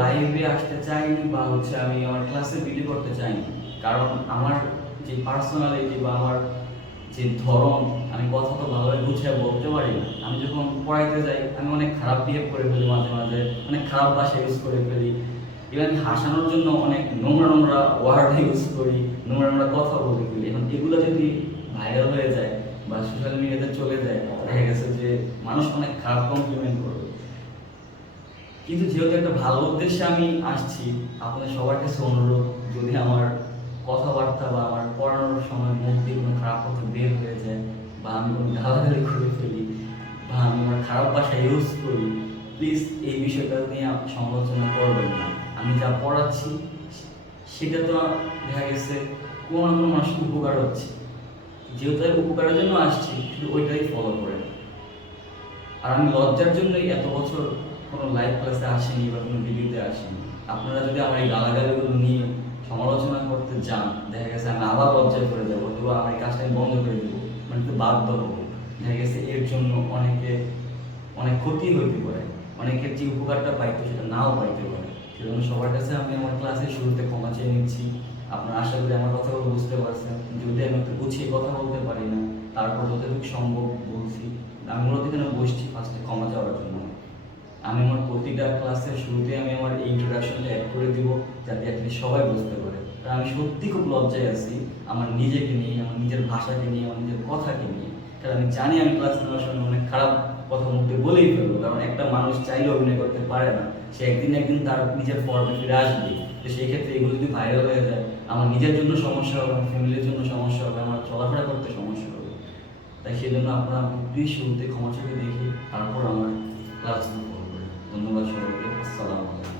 লাইভে আসতে চাইনি বা আমি আমার ক্লাসে ভিডিও করতে চাইনি, কারণ আমার যে পার্সোনালিটি বা আমার যে ধরন, আমি কথা তো ভালোভাবে গুছিয়ে বলতে পারি না। আমি যখন পড়াইতে যাই আমি অনেক খারাপ বিহেভ করে ফেলি, মাঝে মাঝে অনেক খারাপ ভাষা ইউজ করে ফেলি। ইভেন হাসানোর জন্য অনেক নোংরা নোংরা ওয়ার্ড ইউজ করি, নোংরা নোংরা কথা বলে ফেলি। এখন এগুলো যদি ভাইরাল হয়ে যায় বা সোশ্যাল মিডিয়াতে চলে যায়, দেখা গেছে যে মানুষ অনেক খারাপ কমপ্লিমেন্ট করবে। কিন্তু যেহেতু একটা ভালো উদ্দেশ্যে আমি আসছি, আপনাদের সবার কাছে অনুরোধ, যদি আমার কথাবার্তা বা আমার পড়ানোর সময় মুখ দিয়ে কোনো খারাপ কথা বের হয়ে যায় বা আমি কোনো গালাগালি করে ফেলি বা আমি আমার খারাপ ভাষা ইউজ করি, প্লিজ এই বিষয়টা নিয়ে সমালোচনা করবেন না। আমি যা পড়াচ্ছি সেটা তো দেখা গেছে কোনো না কোনো মানুষের উপকার হচ্ছে, যেহেতু আমি উপকারের জন্য আসছি, শুধু ওইটাই ফলো করেন। আর আমি লজ্জার জন্যই এত বছর কোনো লাইভ ক্লাসে আসেনি বা কোনো ভিডিওতে আসেনি। আপনারা যদি আমার এই গালাগালিগুলো নিয়ে সমালোচনা করতে যান, দেখা গেছে আমি আবার লজ্জায় করে যাবো, অথবা আমার এই কাজটা আমি বন্ধ করে দেবো, মানে তো বাধ্য হবো। দেখা গেছে এর জন্য অনেক ক্ষতি হইতে পারে, অনেকের যে উপকারটা পাইতো সেটা নাও পাইতে পারে। সেজন্য সবার কাছে আমি আমার ক্লাসের শুরুতে ক্ষমা চেয়ে নিচ্ছি। আপনারা আশা করি আমার কথাগুলো বুঝতে পারছেন। যদি আমি একটু গুছিয়ে কথা বলতে পারি না, তারপর যতটুকু সম্ভব বলছি। আমি মূলত এখানে বসছি ফার্স্টে ক্ষমা চাওয়ার জন্য। আমি আমার প্রতিটা ক্লাসের শুরুতে আমি আমার এই ইন্ট্রোডাকশনটা অ্যাড করে দিব, যাতে অ্যাটলিস্ট সবাই বুঝতে পারে। কারণ আমি সত্যি খুব লজ্জায় আছি আমার নিজেকে নিয়ে, আমার নিজের ভাষাকে নিয়ে, আমার নিজের কথাকে নিয়ে। কারণ আমি জানি আমি ক্লাস নেওয়ার সময় অনেক খারাপ কথা মুখে বলেই ফেলবো, কারণ একটা মানুষ চাইলে অভিনয় করতে পারে না, সে একদিন একদিন তার নিজের ফর্মে ফিরে আসবে। তো সেই ক্ষেত্রে এগুলো যদি ভাইরাল হয়ে যায়, আমার নিজের জন্য সমস্যা হবে, আমার ফ্যামিলির জন্য সমস্যা হবে, আমার চলাফেরা করতে সমস্যা হবে। তাই সেজন্য আপনারা প্লিজ শুরুতে ক্ষমা চোখে দেখে তারপর আমার ক্লাস করবেন। ধন্যবাদ সবাইকে। আসসালামু আলাইকুম।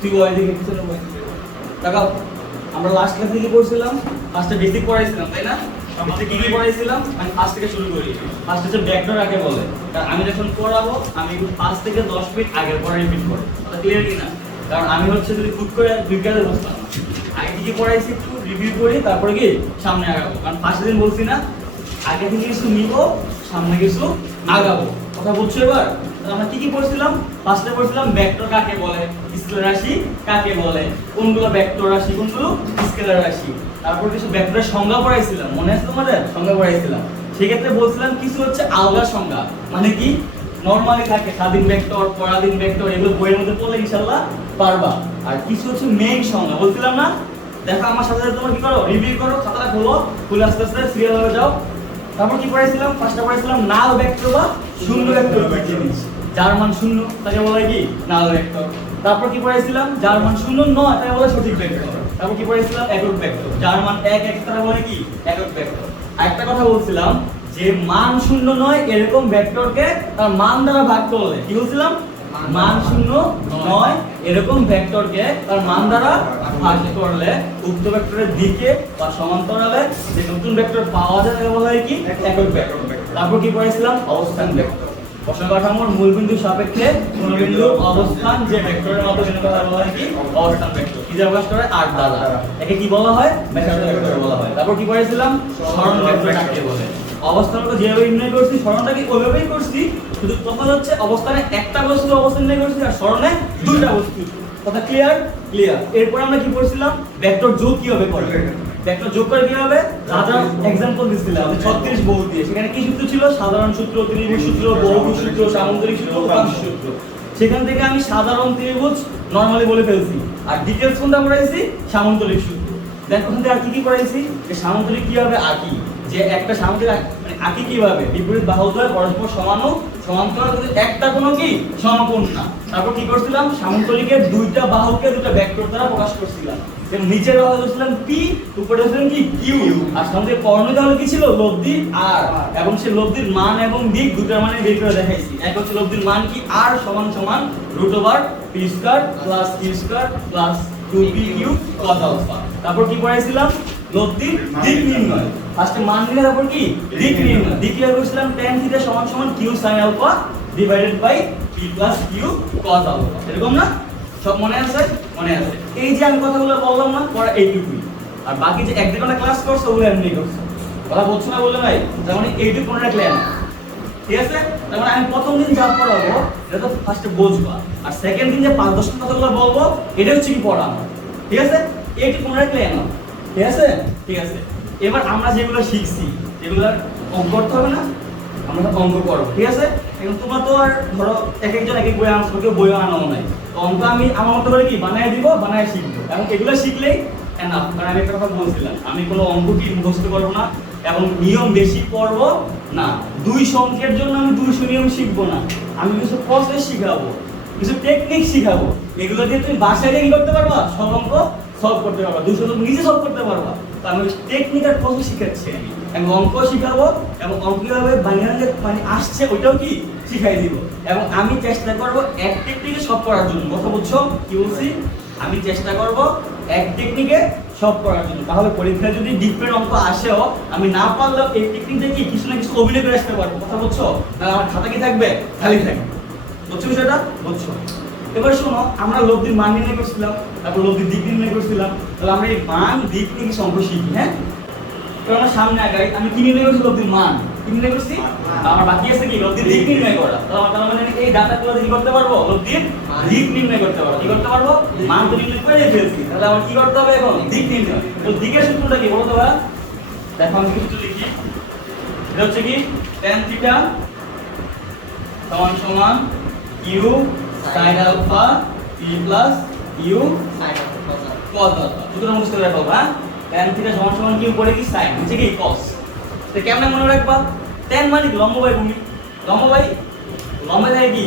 তুই ওই দিকে পিছনে বসে তাকাও। আমরা লাস্ট ক্লাসে কি পড়ছিলাম? ফার্স্টে বেসিক পড়াইছিলাম, তাই না? আমরা কি কি পড়াইছিলাম? আমি ফার্স্ট থেকে শুরু করি। ফার্স্ট হচ্ছে ভেক্টর আগে বলে, কারণ আমি যখন পড়াবো আমি একটু 5 থেকে 10 মিনিট আগের পরে রিপিট করব। এটা ক্লিয়ার কি না? কারণ আমি যদি খুদ করে বিজ্ঞানে বসতাম, আগে কি কি পড়াইছি একটু রিভিউ করি, তারপরে কি সামনে আগাবো। কারণ ফার্স্ট দিন বলছি না, আগে থেকে কিছু নিব, সামনে কিছু আগাবো। কথা বলছো এবার? আমরা কি কি পড়ছিলাম? ফার্স্টে পড়ছিলাম ভেক্টর কাকে বলে, স্কেলার রাশি কাকে বলে, কোনগুলো ভেক্টর রাশি, কোনগুলো স্কেলার রাশি। তারপর কিছু ভেক্টরের সংজ্ঞা পড়াইছিলাম, মনে আছে তোমাদের? সংজ্ঞা পড়াইছিলাম। সেক্ষেত্রে বলছিলাম কিছু হচ্ছে আলগা সংজ্ঞা, মানে কি নরমালি থাকে স্বাধীন ভেক্টর, পরাধীন ভেক্টর, এগুলো বইয়ের মধ্যে পড়লে ইনশাআল্লাহ পারবা। আর কিছু হচ্ছে মেইন সংজ্ঞা, বলছিলাম না? দেখো আমার সাথে তোমরা কি করো, রিভিউ করো, খাতাটা খোলো, খুলে আস্তে আস্তে সিরিয়াল হয়ে যাও। তারপর কি পড়াইছিলাম? ফার্স্টে পড়াইছিলাম নাল ভেক্টর বা শূন্য ভেক্টর কি জিনিস, যার মান শূন্য তাকে বলা হয় কি নাল ভেক্টর। তারপর কি পড়াইছিলাম? যার মান শূন্য নয় তাকে বলা সঠিক ভেক্টর। তারপর কি পড়াইছিলাম? একক ভেক্টর, যার মান 1 1 তাকে বলে কি একক ভেক্টর। আরেকটা কথা বলছিলাম, যে মান শূন্য নয় এরকম ভেক্টরকে তার মান দ্বারা ভাগ করলে, কি বলছিলাম? মান শূন্য নয় এরকম ভেক্টরকে তার মান দ্বারা ভাগ করলে উক্ত ভেক্টরের দিকে বা সমান্তরালে যে নতুন ভেক্টর পাওয়া যায় তাকে বলা হয় কি একক ভেক্টর। তারপর কি পড়েছিলাম? অবস্থান ভেক্টর, প্রশ্ন কাঠামোর মূল বিন্দুর সাপেক্ষে কোন বিন্দুর অবস্থান যে ভেক্টরের মতো বিন্দুকে বলা হয় কি অবস্থান ভেক্টর। কি দিয়ে প্রকাশ করে? আর দ্বারা। একে কি বলা হয়? ব্যাসার্ধ ভেক্টর বলা হয়। তারপর কি পড়েছিলাম? সরণ ভেক্টর কাকে বলে। অবস্থানটা যেভাবে নির্ণয় করছি সরণটাকে ওইভাবেই করছি, শুধু তফাৎ হচ্ছে অবস্থানে একটা বস্তু অবস্থান নির্ণয় করছি আর সরণে দুইটা বস্তু। কথা ক্লিয়ার? ক্লিয়ার। এরপর আমরা কি পড়ছিলাম? ভেক্টর যোগ কিভাবে করে। ভেক্টর যোগ করে কিভাবে? রাজা एग्जांपल দিছিলাম 36 বহু দিয়ে। সেখানে কি সূত্র ছিল? সাধারণ সূত্র, ত্রিভুজ সূত্র, বহুভুজ সূত্র, সামান্তরিক সূত্র, উপাংশ সূত্র। সেখান থেকে আমি সাধারণ ত্রিভুজ নরমালি বলে ফেলছি, আর ডিটেইলস কোনটা পড়াইছি? সামান্তরিক সূত্র। দেখো ওখানে আর কি কি পড়াইছি? যে সামান্তরিক কিভাবে আঁকি, যে একটা সামান্তরিক মানে আঁকি কিভাবে, বিপরীত বাহুদ্বয় পরস্পর সমানু সমান্তরাল কিন্তু একটা কোনো কি সমকোণ না। তারপর কি করছিলাম? সামান্তরিকের দুইটা বাহুকে দুটো ভেক্টর দ্বারা প্রকাশ করছিলাম। যেমন নিচের বাহু ধরছিলাম পি, উপরে ধরছিলাম কি কিউ, আর সামনের কর্ণটা হলো কি ছিল? লব্ধি আর, এবং সেই লব্ধির মান এবং দিক দুটার মানে বের করে দেখাইছি। এক হচ্ছে লব্ধির মান কি আর সমান সমান √p² + q² + 2pq cos α। তারপর কি পড়াইছিলাম? লব্ধির দিক নির্ণয়। ফার্স্টে মান নিলে তারপর কি দিক নির্ণয়। দিক নির্ণয় করছিলাম tan θ = q sin α / p + q cos α। এরকম না? সব মনে আছে? মনে আছে। এই যে আমি কথাগুলো বললাম না, পড়া এইটুকুই। আর বাকি যে এক দুটো ক্লাস করছো ওগুলো এমনি করছো, কথা বলছো না বলে ভাই, তার মানে এইটুকু মনে রাখলে না। ঠিক আছে? তার মানে আমি প্রথম দিন যা পড়াবো এটা তো ফার্স্টে বুঝবা, আর সেকেন্ড দিন যে 5-10 মিনিট কথাগুলো বলবো এটা হচ্ছে কি পড়ানো, ঠিক আছে? এইটি তোমরা ক্লিয়ার নাও, ঠিক আছে? ঠিক আছে, এবার আমরা যেগুলো শিখছি এগুলো অঙ্ক করতে হবে না, আমরা অঙ্ক করবো, ঠিক আছে? এখন তোমরা তো আর ধরো এক একজন এক এক বই আনছো, কেউ বইও আনাও নাই, তো অঙ্ক আমি আমার মতো করে কি বানায় দিব, বানায় শিখবো, এবং এগুলো শিখলেই এনাফ। কারণ আমি একটা কথা বলছিলাম, আমি কোনো অঙ্ক কি মুখস্থ করবো না এবং নিয়ম বেশি পড়বো না। 200 অঙ্কের জন্য আমি 200 নিয়ম শিখবো না, আমি কিছু প্রসেস শিখাবো, কিছু টেকনিক শিখাবো, এগুলো দিয়ে তুমি বাসায় গিয়ে কি করতে পারবা, সব অঙ্ক সলভ করতে পারবা, 200 তুমি নিজে সলভ করতে পারবা। তো আমি টেকনিক আর প্রসেস শিখাচ্ছি, আমি অঙ্ক শিখাবো এবং অঙ্ক কিভাবে বানিয়ে মানে আসছে ওইটাও কি শিখাই দিব, এবং আমি চেষ্টা করবো এক টেকনিকে সব করার জন্য। কথা বুঝছো কি বলছি? আমি চেষ্টা করব এক টেকনিকে সব করার জন্য, তাহলে পরীক্ষায় যদি ডিফারেন্ট অঙ্ক আসেও আমি না পারলেও এই টেকনিক থেকে কিছু না কিছু অভিনয় করে আসতে পারবো। কথা বুঝছো? তাহলে আমার খাতা কি থাকবে, খালি থাকবে। বুঝছো বিষয়টা? বুঝছো? এবার শোনো, আমরা লব্ধির মান নির্ণয় করছিলাম, তারপর লব্ধির দিক নির্ণয় করছিলাম, তাহলে আমরা এই মান দিক নিয়ে কিছু অঙ্ক শিখি। হ্যাঁ, এবার আমার সামনে আগাই, আমি কি নির্ণয় করছি, লব্ধির মান কি নির্ণয় করছি, আমার বাকি আছে কি লব্ধির দিক নির্ণয় করা। তাহলে মানে এই ডাটাগুলো কি করতে পারবো, লব্ধির দিক নির্ণয় করতে পারবো। কি করতে পারবো, মান তো নির্ণয় করে ফেলছি, তাহলে আমার কি করতে হবে এখন, দিক নির্ণয়। তো দিকের সূত্রটা কি বলতো ভাই? দেখো আমি সূত্র লিখি, এটা হচ্ছে কি tan থিটা সমান সমান q sin alpha p plus q cos alpha. সূত্র মুখস্থ করে রাখো। হ্যাঁ, tan থিটা সমান সমান q পড়ে কি sin, হচ্ছে কি cos। তো কেমনে মনে রাখবা? tan মানে কি, লম্ব বাই ভূমি, লম্ব বাই লম্বা থাকে কি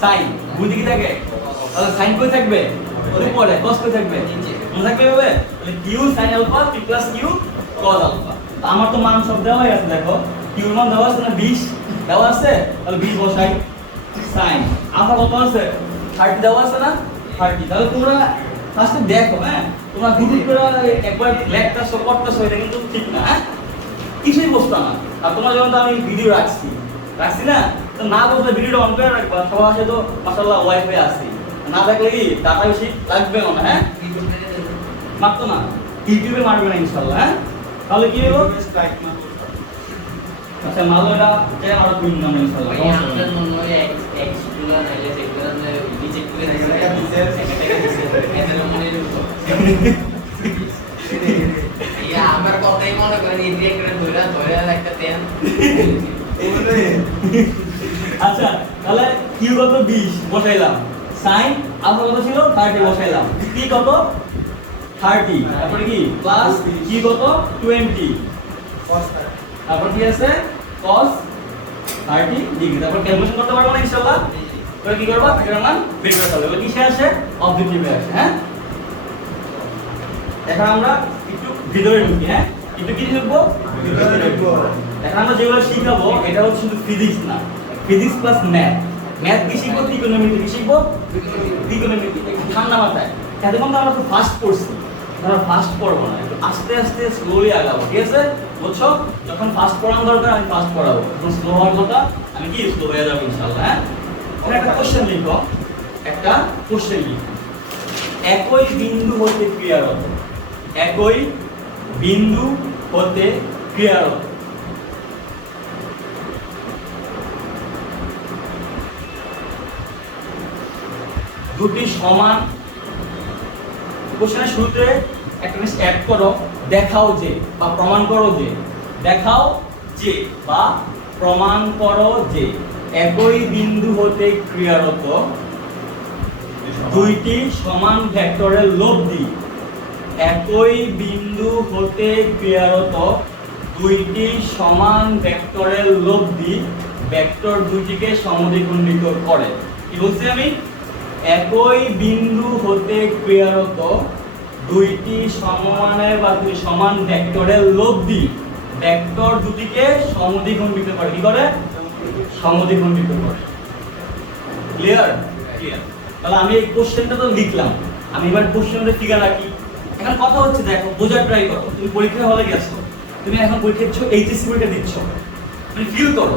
sin, ভূমি কি থাকে, তাহলে sin কই থাকবে, উপরে, cos কই থাকবে নিচে, মনে থাকবে হবে। তাহলে q sin alpha p plus q cos alpha. তো আমার তো মান সব দেওয়া আছে, দেখো q এর মান দেওয়া আছে না 20 দেওয়া আছে, তাহলে 20 বসাই, sin আলফা কত আছে 30 দেওয়া আছে না 30। তাহলে তোমরা ফার্স্টে দেখো, হ্যাঁ তোমরা গুগল করে একবার লেখতাছো করতেছো, এটা কিন্তু ঠিক না। হ্যাঁ, কিছুই বুঝতো না। আর তোমরা যখন তো আমি ভিডিও রাখছি না, তো না বুঝলে ভিডিওটা অন করে রাখবা। সবার সাথে তো মাশাআল্লাহ ওয়াইফাই আছে, না থাকলে কি ডাটা বেশি লাগবে না। হ্যাঁ, মারতো না, ইউটিউবে মারবে না ইনশাআল্লাহ। হ্যাঁ, তাহলে কি হলো, আচ্ছা মারলো এটা কেন আর দুই নাম ইনশাআল্লাহ। আমাদের মনে হয় এক্স গুলো নাইলে যেগুলো রিজেক্ট করে দিছে এদের মনে ইয়া আমার কথাই মনে করেন রিজেক্ট করে ধরে একটা দেন। আচ্ছা তাহলে q কত 20 বসাইলাম, sin আলফা কত ছিল 30 বসাইলাম, p কত 30, তারপরে কি প্লাস q কত 20, তারপর কি আছে cos 30 ডিগ্রি। তারপর ক্যালকুলেশন করতে পারবো না ইনশাআল্লাহ। তাহলে কি করব, এটার মান বের করতে হবে। কিসে আসে, অবজেক্টিভে আসে। হ্যাঁ, এখন আমরা একটু ভিতরে ঢুকি। হ্যাঁ, একটু কি শিখবো, ভিতরে ঢুকবো। এখন আমরা যেগুলো শিখাবো এটা হচ্ছে শুধু ফিজিক্স না, ফিজিক্স প্লাস ম্যাথ। ম্যাথ কি শিখবো, ত্রিকোণমিতি কি শিখবো, ত্রিকোণমিতি। একটু ঠান্ডা মাথায়, এতক্ষণ তো আমরা তো ফার্স্ট পড়ছি, আমরা ফার্স্ট পড়বো না, একটু আস্তে আস্তে স্লোলি আগাবো। ঠিক আছে, বুঝছো? যখন ফার্স্ট পড়ানো দরকার আমি ফার্স্ট পড়াবো, যখন স্লো হওয়ার কথা আমি কি স্লো হয়ে যাবো ইনশাআল্লাহ। হ্যাঁ, এখানে একটা কোশ্চেন লিখবো, একটা কোশ্চেন লিখবো। একই বিন্দু হতে ক্রিয়ারত, একই বিন্দু হতে ক্রিয়ারত দুটি সমান, কোশ্চেনের শুরুতে একটা জিনিস অ্যাড করো, দেখাও যে বা প্রমাণ করো যে, দেখাও যে বা প্রমাণ করো যে একই বিন্দু হতে ক্রিয়ারত দুইটি সমান ভেক্টরের লব্ধি, একই বিন্দু হতে ক্রিয়ারত দুইটি সমান ভেক্টরের লব্ধি ভেক্টর দুটিকে সমদ্বিখণ্ডিত করে। কি বলছি আমি, একই বিন্দু হতে ক্রিয়ারত দুইটি সমমানের বা দুই সমান ভেক্টরের লব্ধি ভেক্টর দুটিকে সমদ্বিখণ্ডিত করে। কি করে, সমদ্বিখণ্ডিত করে। ক্লিয়ার? ক্লিয়ার। তাহলে আমি এই কোশ্চেনটা তো লিখলাম, আমি এবার কোশ্চেনের ফিগার রাখি। এখন কথা হচ্ছে, দেখো বোঝার ট্রাই করো। তুমি পরীক্ষা হলে গেছো, তুমি এখন পরীক্ষা দিচ্ছ, এইচএসসি পরীক্ষা দিচ্ছ, তুমি ফিল করো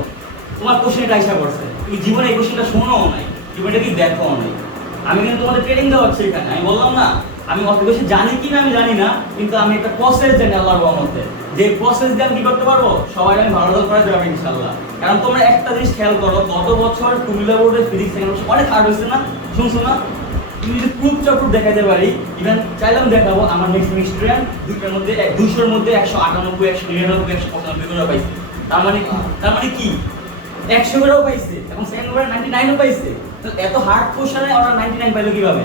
তোমার কোশ্চেনটা আইসা পড়ছে, তুমি জীবনে এই কোশ্চেনটা শোনো নাই, জীবনটা কি দেখো নাই। আমি কিন্তু তোমাদের ট্রেনিং দেওয়াচ্ছি এখানে, আমি বললাম না আমি অত বেশি জানি কি না আমি জানি না, কিন্তু আমি একটা প্রসেস জানি আল্লাহর রহমতে। যে প্রসেস দিয়ে আমি কি করতে পারবো, সবাই আমি ভালো রেজাল্ট করাতে পারবো ইনশাআল্লাহ। কারণ তোমরা একটা জিনিস খেয়াল করো, গত বছর কুমিল্লা বোর্ডে ফিজিক্স সেকেন্ড অনেক হার্ড হয়েছে না, শুনছো না? তুমি যদি প্রুফ চাপ্রুফ দেখাতে পারি, ইভেন চাইলাম দেখাবো, আমার নেক্সট স্টুডেন্ট দুইটার মধ্যে 200-র মধ্যে 198, 199, 195 করে পাইছে। তার মানে কি 100 করেও পাইছে এবং সেকেন্ড ওভারে 99ও পাইছে। তো এত হার্ড কোশ্চেনে ওরা 99 পাইলো কিভাবে,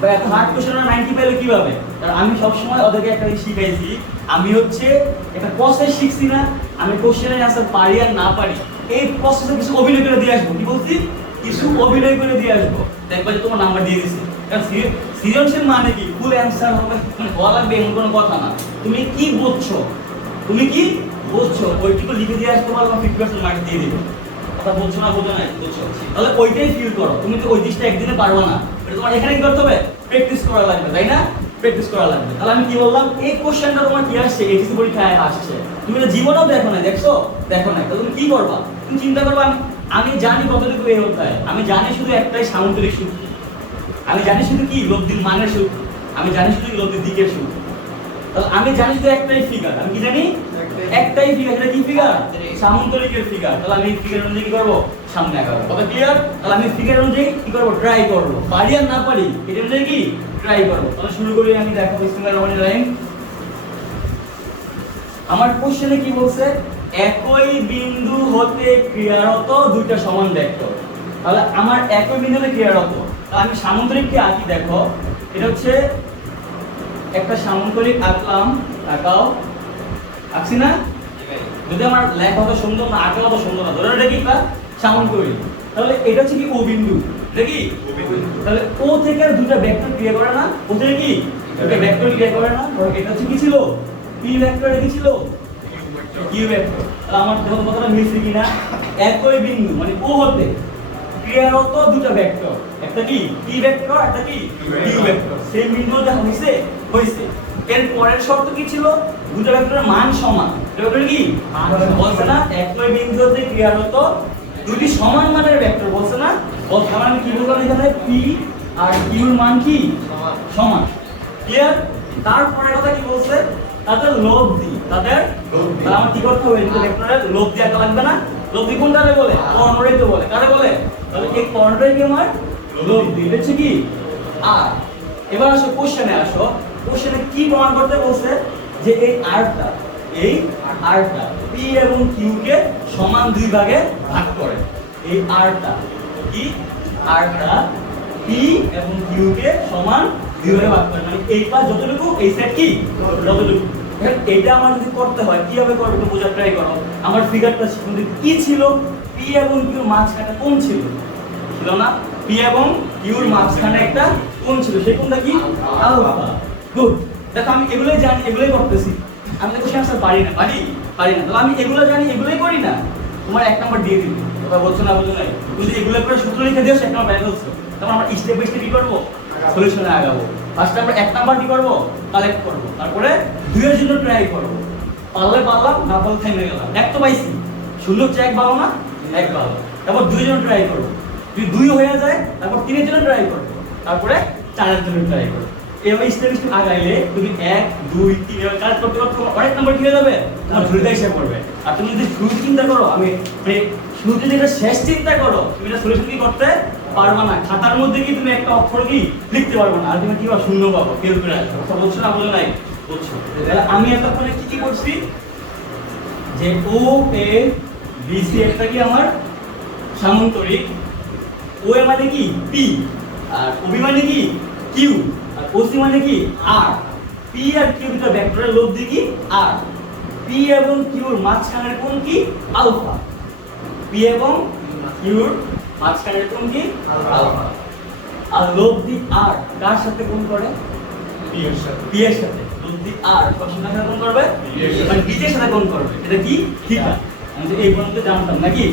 বা এত হার্ড কোশ্চেনে ওরা 90 পাইলো কিভাবে? কারণ আমি সবসময় ওদেরকে একটা জিনিস শিখাইছি, আমি হচ্ছে একটা প্রসেস শিখছি না, আমি কোশ্চেনের অ্যান্সার পারি আর না পারি এই প্রসেসে কিছু অভিনয় করে দিয়ে আসবো। কি বলছি? কিছু অভিনয় করে দিয়ে আসবো, দেখবা যে তোমার নাম্বার দিয়ে দিছে। কারণ সৃজনশীল মানে কি ফুল অ্যান্সার হবে মানে হওয়া লাগবে এমন কোনো কথা না। তুমি কি বুঝছো, ওইটুকু লিখে দিয়ে আসতে পারো, 50% মার্ক দিয়ে দিবে। কথা বলছো না, বোঝো না, বুঝছো? তাহলে ওইটাই ফিল করো। তুমি তো ওই জিনিসটা একদিনে পারবা না, এটা তোমার এখানে কি করতে হবে, প্র্যাকটিস করা লাগবে, তাই না? প্র্যাকটিস করা লাগবে। তাহলে আমি কি বললাম, এই কোশ্চেনটা তোমার কি আসছে, এইচএসসি পরীক্ষায় আসছে, তুমি তো জীবনেও দেখো না, দেখো না, তাহলে তুমি কি করবা? তুমি চিন্তা করবা, আমি জানি কতটুকু এই অধ্যায়, আমি জানি শুধু একটাই সামন্তরিক সূত্র, আমি জানি শুধু কি লব্ধির মানের সূত্র, আমি জানি শুধু লব্ধির দিকের সূত্র। তাহলে আমি জানি শুধু একটাই ফিগার, আমি কি জানি? একটাই ফিগার। এটা কি ফিগার? সামন্তরিকের ফিগার। তাহলে আমি ফিগার অনুযায়ী কি করব, সামনে আগাবো। কথা ক্লিয়ার? তাহলে আমি ফিগার অনুযায়ী কি করব, ট্রাই করব, পারি আর না পারি এটা অনুযায়ী কি ট্রাই করব। তাহলে শুরু করি, আমি দেখো বিসমিল্লাহির রহমানির রহিম। আমার কোশ্চেনে কি বলছে, একই বিন্দু হতে ক্রিয়ারত দুইটা সমান ভেক্টর। তাহলে আমার একই বিন্দুতে ক্রিয়ারত, তাহলে আমি সামন্তরিককে আঁকি। দেখো এটা হচ্ছে একটা সামন্তরিক আঁকলাম, তাকাও, আঁকছি না? যদি আমার লেখা হতো সুন্দর না, আঁকা হতো সুন্দর না, ধরে এটা কি সামন্তরিক। তাহলে এটা হচ্ছে কি ও বিন্দু, এটা কি তাহলে ও থেকে দুটো ভেক্টর ক্রিয়া করে না, ও থেকে কি দুটো ভেক্টর ক্রিয়া করে না। এটা হচ্ছে কি ছিল, পি ভেক্টর, এটা কি ছিল কিউ ভেক্টর। তাহলে আমার দেখো কথাটা মিলছে কিনা, একই বিন্দু মানে ও হতে ক্রিয়ারত দুটো ভেক্টর, একটা কি পি ভেক্টর, একটা কি কিউ ভেক্টর, সেই বিন্দু যা হইছে। এর পরের শর্ত কি ছিল, দুটো ভেক্টরের মান সমান। এটা কি বলছে না, একই বিন্দুতে ক্রিয়ারত দুটি সমান মানের ভেক্টর, বলছে না? বলছে আমি কি বললাম এখানে, পি আর কিউর মান কি সমান। ক্লিয়ার? তারপরে কথা কি বলছে, তাদের লব্ধি, তাহলে আমার কি করতে হবে, দুটো ভেক্টরের লব্ধি আঁকা লাগবে না? লব্ধি কোনটারে বলে, কর্ণরে তো বলে, কারে বলে? তাহলে এই কর্ণটাই কি আমার লব্ধি, এটা হচ্ছে কি আর। এবার আসো কোশ্চেনে, কোশ্চেনে কি প্রমাণ করতে বলছে, যে এই আরটা পি এবং কিউ কে সমান দুই ভাগে ভাগ করে। এই আরটা কি, আরটা পি এবং কিউ কে সমান দুই ভাগে ভাগ করে, মানে এই পাশ যতটুকু, এই সেট কি যতটুকু। এটা আমার যদি করতে হয় কিভাবে করবে একটু বোঝার ট্রাই করো। আমার ফিগারটা কি ছিল, পি এবং কিউর মাঝখানে কোণ ছিল না? পি এবং কিউর মাঝখানে একটা কোণ ছিল, সেই কোণটা কি আলফা। গুড। দেখো আমি এগুলোই জানি, এগুলোই করতেছি, আমি তো কোশ্চেন আনসার পারি না। তাহলে আমি এগুলো জানি, এগুলোই করি না, তোমার 1 নাম্বার দিয়ে দিবি। কথা বলছো না, বুঝো নাই? যদি এগুলো করে সূত্র লিখে দিও, 1 নাম্বার পেয়ে যাচ্ছে। তখন আমরা স্টেপ বাই স্টেপ কি করবো, সলিউশনে আগাবো। ফার্স্টে আমরা 1 নাম্বার কি করবো, কালেক্ট করবো, তারপরে 2 এর জন্য ট্রাই করবো। পারলে পারলাম, না পারলে থেমে গেলাম। 1 তো পাইছি, শূন্য হচ্ছে 1 ভালো না, 1 ভালো। তারপর 2 এর জন্য ট্রাই করবো, যদি 2 হয়ে যায় তারপর 3 এর জন্য ট্রাই করবো, তারপরে 4 এর জন্য ট্রাই করবো। এভাবে স্টেপ স্টেপ আগাইলে তুমি 1 2 3 এভাবে কাজ করতে করতে তোমার অনেক নাম্বার কি হয়ে যাবে, তোমার ঝুলিটা এসে পড়বে। আর তুমি যদি শুরু চিন্তা করো, আমি মানে শুরুতে যেটা শেষ চিন্তা করো, তুমি এটা সলিউশন কি করতে পারবা না। খাতার মধ্যে কি তুমি একটা অক্ষর কি লিখতে পারবে না, আর তুমি কি বা শূন্য পাবো, ফেল করে আসবে। কথা বলছো না, বলো নাই? বলছো। তাহলে আমি এতক্ষণে কি করছি, যে ও এ বি সি একটা কি আমার সামন্তরিক, ও এ মানে কি পি, আর ও বি মানে কি কিউ, আর ও সি মানে কি আর। পি আর কিউ দুটো ভেক্টরের লব্ধি কি আর। পি এবং কিউর মাঝখানের কোণ কি আলফা। পি এবং কিউর মাঝখানের কোণ কি আলফা। আর লব্ধি আর কার সাথে কোণ করে, পি এর সাথে। লব্ধি আর সবসময় সাথে কোণ করবে, মানে বি এর সাথে কোণ করবে। এটা কি থিটা। আমি তো এই পর্যন্ত জানতাম নাকি,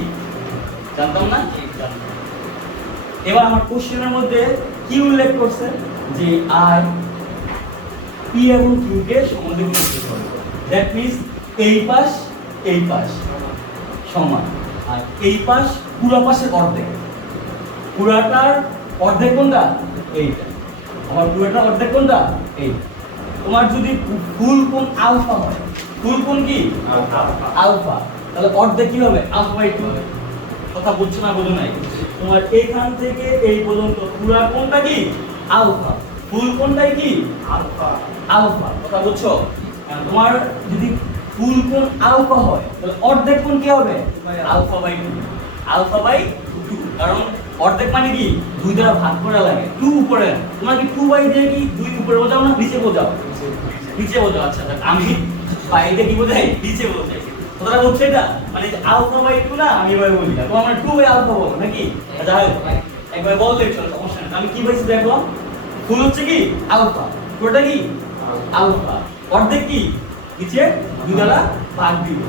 জানতাম না? এবার আমার কোশ্চেনের মধ্যে কি উল্লেখ করছে, যে আর পি এবং কিউ কে সমানুপাতিক করবে। দ্যাট মিন্স এই পাশ সমান, আর এই পাশ পুরো পাশের অর্ধেক। পুরাটার অর্ধেক কোনটা, এইটা। আমার পুরাটার অর্ধেক কোনটা, এই। তোমার যদি ফুল কোণ আলফা হয়, ফুল কোণ কি আলফা, তাহলে অর্ধেক কি হবে আলফা বাই 2। কথা বুঝছো না বোঝো নাই? তোমার এখান থেকে এই পর্যন্ত পুরো কোণটা কি আলফা, ফুল কোণটাই কি আলফা। কথা বুঝছো? আর তোমার যদি ফুল কোণ আলফা হয় তাহলে অর্ধেক কোণ কি হবে আলফা বাই 2। আলফা বাই 2, কারণ অর্ধেক মানে কি 2 দ্বারা ভাগ করা লাগে। 2 উপরে, তোমরা কি 2 বাই দিয়ে কি 2 উপরে বোঝাও না নিচে বোঝাও? নিচে বোঝাও। আচ্ছা আমি বাইরে কি বোঝাই নিচে বোঝাই। কথাটা হচ্ছে এটা মানে আলফা বাই 2 না, আমি এভাবে বলি না, তো আমরা 2 বাই আলফা বলো নাকি? আচ্ছা একবার বললেই চলো, সমস্যা নেই। আমি কি পাইছি দেখো, ফুল হচ্ছে কি আলফা, পুরোটা কি আলফা, অর্ধেক কি নিচে 2 দ্বারা ভাগ দিব।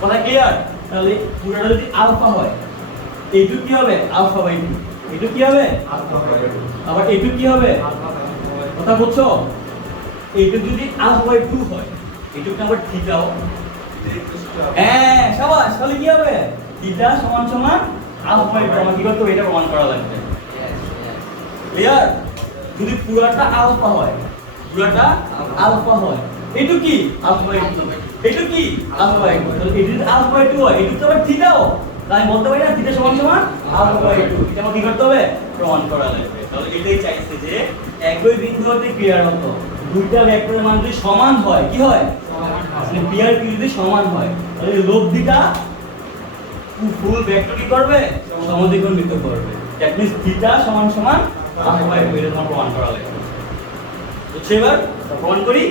কথা ক্লিয়ার? তাহলে পুরোটা যদি আলফা হয় এইটুক কি হবে আলফা বাই 2, এইটুক কি হবে আলফা বাই 2, আবার এইটুক কি হবে আলফা বাই 2। কথা বুঝছো? এইটুক যদি আলফা বাই 2 হয় এইটুক নাম্বার থিটাও, হ্যাঁ শাবাশ, তাহলে কি হবে থিটা সমান সমান আলফা বাই 2। আমাকে কি করতে হবে এটা প্রমাণ করা লাগবে। ক্লিয়ার? যদি পুরোটা আলফা হয়, পুরোটা আলফা হয় এইটুক কি আলফা বাই 2, এইটুক কি আলফা বাই 2, তাহলে এইটুক আলফা বাই 2 হয় এইটুক তো আবার থিটাও, তাই বলতে পারি না থিটা সমান সমান আলফা বাই 2। এটা আমাকে কি করতে হবে প্রমাণ করা লাগবে। তাহলে এটাই চাইছে যে একই বিন্দু হতে ক্রিয়ার হতো দুইটা ভেক্টরের মান যদি সমান হয়, কি হয় মানে পি আর কিউ যদি সমান হয় তাহলে লব্ধিটা ফুল ভেক্টর কি করবে সমদ্বিখণ্ডিত করবে। দ্যাট মিন্স থিটা সমান সমান আলফা বাই 2। এটা তোমার প্রমাণ করা লাগবে। বুঝছো? এবার প্রমাণ করি,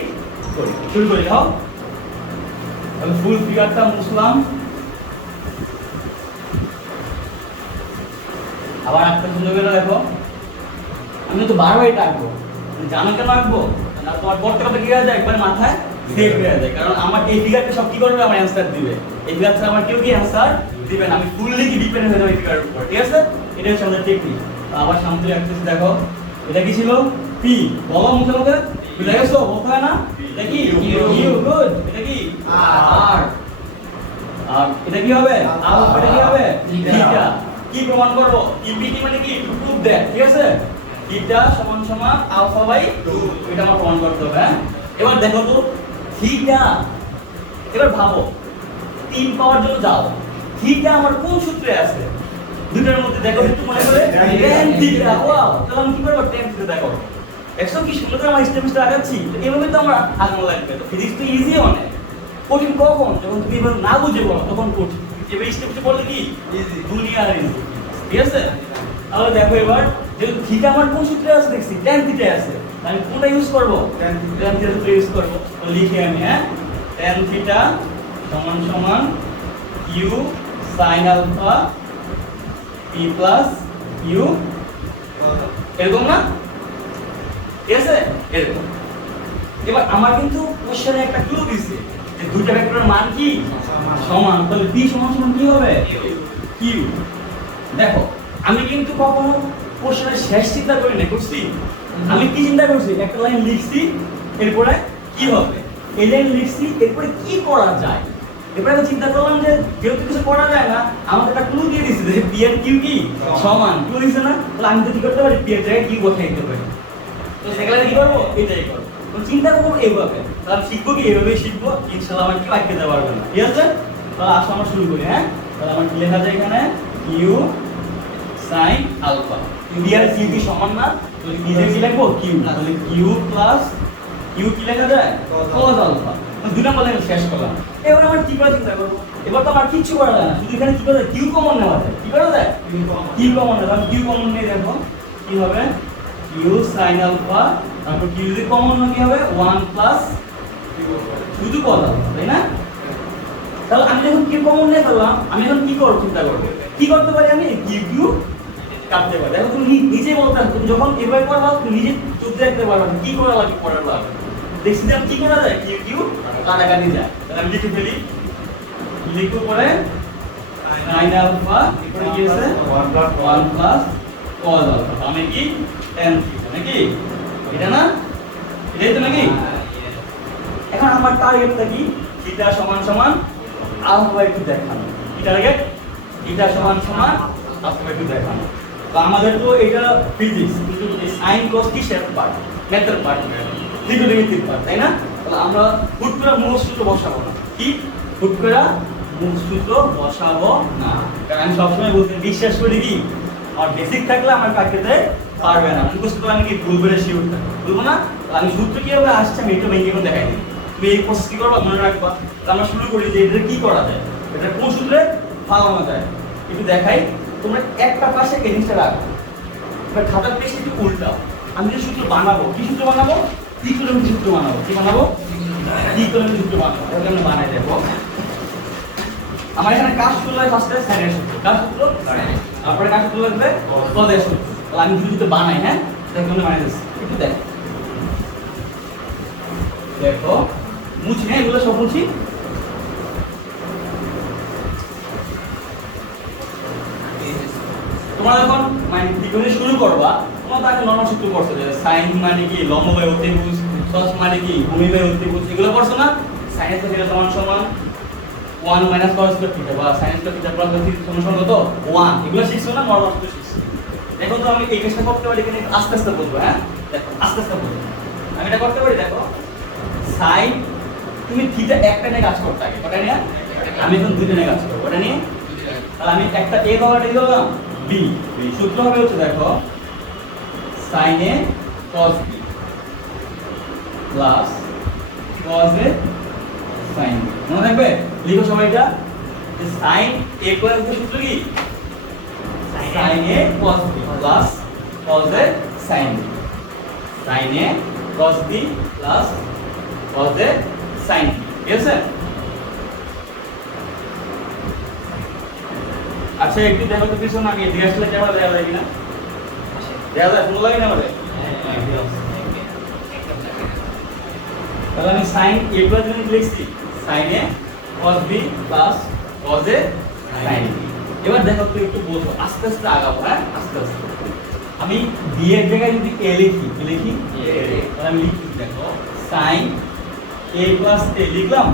শুরু করি। হ্যাঁ, তাহলে ফুল ফিগারটা মুছলাম, আবার একটা সুন্দর করে দেখো। আমি তো বারবার এটা আঁকবো, জানো কেন আঁকবো না? তোমার পড়তে পড়তে কি হয়ে যায় একবার মাথায় সেট হয়ে যায়, কারণ আমার এই ফিগারটা সব কি করবে আমার অ্যান্সার দিবে। এই ফিগার ছাড়া আমার কেউ কি অ্যান্সার দিবে না, আমি ফুললি কি ডিপেন্ড হয়ে যাবো এই ফিগারের উপর। ঠিক আছে? এটা হচ্ছে আমাদের টেকনিক। আবার সামনে রাখতেছি, দেখো এটা কি ছিল পি, বলো মুখে মুখে বুঝে গেছো? বলতে হয় না? এটা কি কিউ, গুড। এটা কি আর, আর এটা কি হবে আলফা, এটা কি হবে থিটা। কি প্রমাণ করব? ইপিটি মানে কি প্রুফ দ্যাট। ঠিক আছে? থিটা সমান সমান আলফা বাই 2, এটা আমরা প্রমাণ করতে হবে। হ্যাঁ, এবার দেখো তো থিটা, এবার ভাবো 3 পাওয়ার জন্য যাও, থিটা আমার কোন সূত্রে আছে? দুটোর মধ্যে দেখো একটু মনে করে tan থিটা। ওয়াও, তাহলে আমি কি করব tan থিটা দেখো। একশো কি সুন্দর করে আমরা স্টেপটা আগাচ্ছি, তো এইভাবে তো আমরা আগানো লাগবে। তো ফিজিক্স তো ইজি অনেক, কঠিন কখন? যখন তুমি এবার না বুঝে বলো তখন কঠিন, এবার স্টেপটা বললে কি ইজি, দুনিয়ার ইজি। ঠিক আছে? তাহলে দেখো এবার যেহেতু থিটা আমার কোন সূত্রে আছে দেখছি tan থিটা আছে, আমি কোনটা ইউজ করব tan থিটা ইউজ করব। তো লিখি আমি, হ্যাঁ, tan থিটা সমান সমান q sin alpha p plus q, এরকম না? ঠিক আছে? এরকম। এবার আমার কিন্তু কোশ্চেনে একটা ক্লু দিছে যে দুইটা ভেক্টরের মান কি সমান, তাহলে p সমান সমান কি হবে q। দেখো আমি কিন্তু কখনো কোশ্চেনের শেষ চিন্তা করি না, করছি আমি কি চিন্তা করছি, একটা লাইন লিখছি এরপরে কি হবে, এই লাইন লিখছি এরপরে কি করা যায়। এরপরে আমি চিন্তা করলাম যে যেহেতু কিছু করা যায় না, আমাকে একটা ক্লু দিয়ে দিচ্ছে যে পি আর কিউ কি সমান, ক্লু দিছে না, তাহলে আমি তো কি করতে পারি পি এর জায়গায় কিউ বসাই দিতে পারি। তো সেখানে কি করবো এটাই করবো। তো চিন্তা করবো এইভাবে, তাহলে শিখবো কি এইভাবেই শিখবো, ইনশাআল্লাহ আমার কি বাকি দিতে পারবে না। ঠিক আছে? তাহলে আসো আমরা শুরু করি। হ্যাঁ, তাহলে আমার কি লেখা যায় এখানে Q sin alpha, P R Q কি সমান না, তো নিজে কি লিখবো কিউ, তাহলে কিউ প্লাস কিউ কি লেখা যায় cos আলফা। তো দুটো বলে আমি শেষ করলাম। এবার আমার কি করে চিন্তা করব, এবার তো আমার কিচ্ছু করা যায় না, শুধু এখানে কি করা যায় কিউ কমন নেওয়া যায়। কি করা যায় কিউ কমন নেওয়া, কিউ কমন নিয়ে দেখো কি হবে কিউ sin আলফা, তারপর কিউ যদি কমন না কি হবে 1 প্লাস শুধু cos আলফা, তাই না? তাহলে আমি যখন কিউ কমন নিয়ে ফেললাম, আমি এখন কি করব চিন্তা করব, কি করতে পারি আমি কিউ কিউ কাটতে পারি। এখন তুমি নিজে বলতে হবে, তুমি যখন এভাবে করবা তুমি নিজে চোখ দেখতে পারবে কি করা লাগে পড়ার লাগে। দেখছি যে কি করা যায় কিউ কিউ কাটাকাটি যায়। তাহলে আমি লিখে ফেলি, লিখব পরে sin আলফা এরপরে কি আছে 1 প্লাস cos আলফা, আমি কি tan থিটা নাকি এটা না, এটাই তো নাকি। এখন আমার টার্গেটটা কি থিটা সমান সমান আলফা বাই 2 দেখানো, কি টার্গেট থিটা সমান সমান আলফা বাই 2 দেখানো। তো আমাদের তো এটা ফিজিক্স, কিন্তু এই সাইন কস কি শেপ পার্ট মেথড পার্ট, ত্রিকোণমিতিক পার্ট, তাই না? তাহলে আমরা হুট করে মূল সূত্র বসাবো না। কি হুট করে মূল সূত্র বসাবো না, কারণ আমি সবসময় বলতে বিশ্বাস করি কি আর বেসিক থাকলে আমার কাকেতে পারবে না, মুখস্থ করে আমি কি ভুলবে না, শিওর থাকবো, বলবো না? আমি সূত্র কিভাবে আসছে আমি একটু ভেঙে দেখাই দিই, তুমি এই প্রসেস কি করবা মনে রাখবা। আমরা শুরু করি যে এটা কি করা যায়, এটা কোন সূত্রে ফালানো যায় একটু দেখাই। তোমরা একটা পাশে এই জিনিসটা রাখো, এবার খাতার পেজটা একটু উল্টাও। আমি যে সূত্র বানাবো, কি সূত্র বানাবো? ত্রিকোণমিতিক সূত্র বানাবো। কি বানাবো? ত্রিকোণমিতিক সূত্র বানাবো। ওটা আমরা বানাই দেখো। আমার এখানে কাজ সূত্র লাগে ফার্স্টে সাইনের সূত্র, কাজ সূত্র তারপরে কাজ সূত্র লাগবে পদের সূত্র। তাহলে আমি যদি বানাই, হ্যাঁ দেখো আমি বানাই দিচ্ছি, একটু দেখো দেখো মুছি, হ্যাঁ এগুলো সব মুছি। তোমরা যখন মানে ত্রিকোণে শুরু করবা, তোমরা তো আগে নরমাল সূত্র পড়ছো যে সাইন মানে কি লম্ব বাই অতিভুজ, কস মানে কি ভূমি বাই অতিভুজ, এগুলো পড়ছো না? সাইন থিটা সমান সমান 1 মাইনাস cos স্কয়ার থিটা বা sin square theta plus theta সমান সমান কত 1, এগুলো শিখছো না? নরমাল সূত্র শিখছো। দেখো তো আমি এই কাজটা করতে পারি কিনা আস্তে আস্তে বলবো, হ্যাঁ দেখো আস্তে আস্তে বলবো। আমি এটা করতে পারি, দেখো sin, তুমি থিটা একটা নিয়ে কাজ করতে আগে, কটা নিয়ে? আমি এখন দুইটা নিয়ে কাজ করব, ওটা নিয়ে। তাহলে আমি একটা a কমাটা দিলাম b, সূত্র হবে হচ্ছে দেখো sin a cos b plus cos a sin b। মনে থাকবে? লিখো সবাই এটা, যে sin a cos b সূত্র কি? sin a cos b plus cos a sin b, sin a cos b plus cos a sin b, ঠিক আছে? আচ্ছা একটু দেখো তো পিছনে আমি এদিকে আসলে ক্যামেরা দেখা যায় কিনা, দেখা যায়? ফোন লাগে না আমাদের? তাহলে আমি sin a প্লাস b লিখছি, sin a cos b plus cos a sin b। এবার দেখো তো একটু বোঝো, আস্তে আস্তে আগাবো, হ্যাঁ আস্তে আস্তে। আমি b এর জায়গায় যদি a লিখি, কি লিখি? তাহলে আমি লিখি দেখো sin a প্লাস a লিখলাম।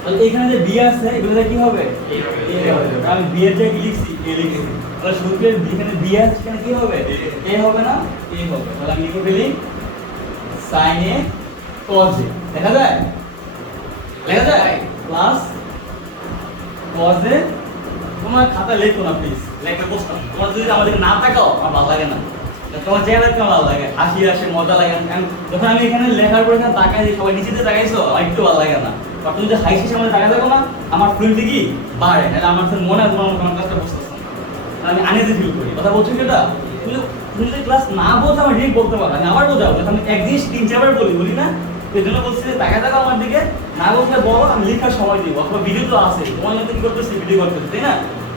তাহলে এখানে যে b আছে এগুলো কি হবে? a হবে। আমি b এর জায়গায় কি লিখছি? a লিখছি। তাহলে সূত্রের এখানে b আছে, এখানে কি হবে? a হবে না? a হবে। তাহলে আমি লিখে ফেলি sin a cos a, দেখা যায়? লেখা যায়? প্লাস cos a, তোমার খাতা লেখো না প্লিজ, লেখা বসতাম। তোমার যদি আমাদের না তাকাও আমার ভালো লাগে না, তোমার চেহারা দেখতে ভালো লাগে, হাসি আসে, মজা লাগে। যখন আমি এখানে লেখার পর এখানে তাকাই, সবাই নিচেতে তাকাইছো, আমার একটু ভালো লাগে না। আর তুমি যে হাসি সামনে তাকাই থাকো না, আমার ফিলটা কি বাড়ে, তাহলে আমার মনে হয় তোমার আমার কাজটা বসতেছে না, আমি আনেজি ফিল করি। কথা বলছো কি এটা? তুমি যদি ক্লাস না বোঝো আমার ঠিক বলতে পারো, আমি আবার বোঝাবো, আমি এক জিনিস 3-4 বার বলি না, এই জন্য বলছি যে তাকাই থাকো আমার দিকে, না বলতে বলো, আমি লেখার সময় দিব, অথবা ভিডিও তো আছে, তোমার মধ্যে কি করতেছি? ভিডিও করতেছি, তাই না?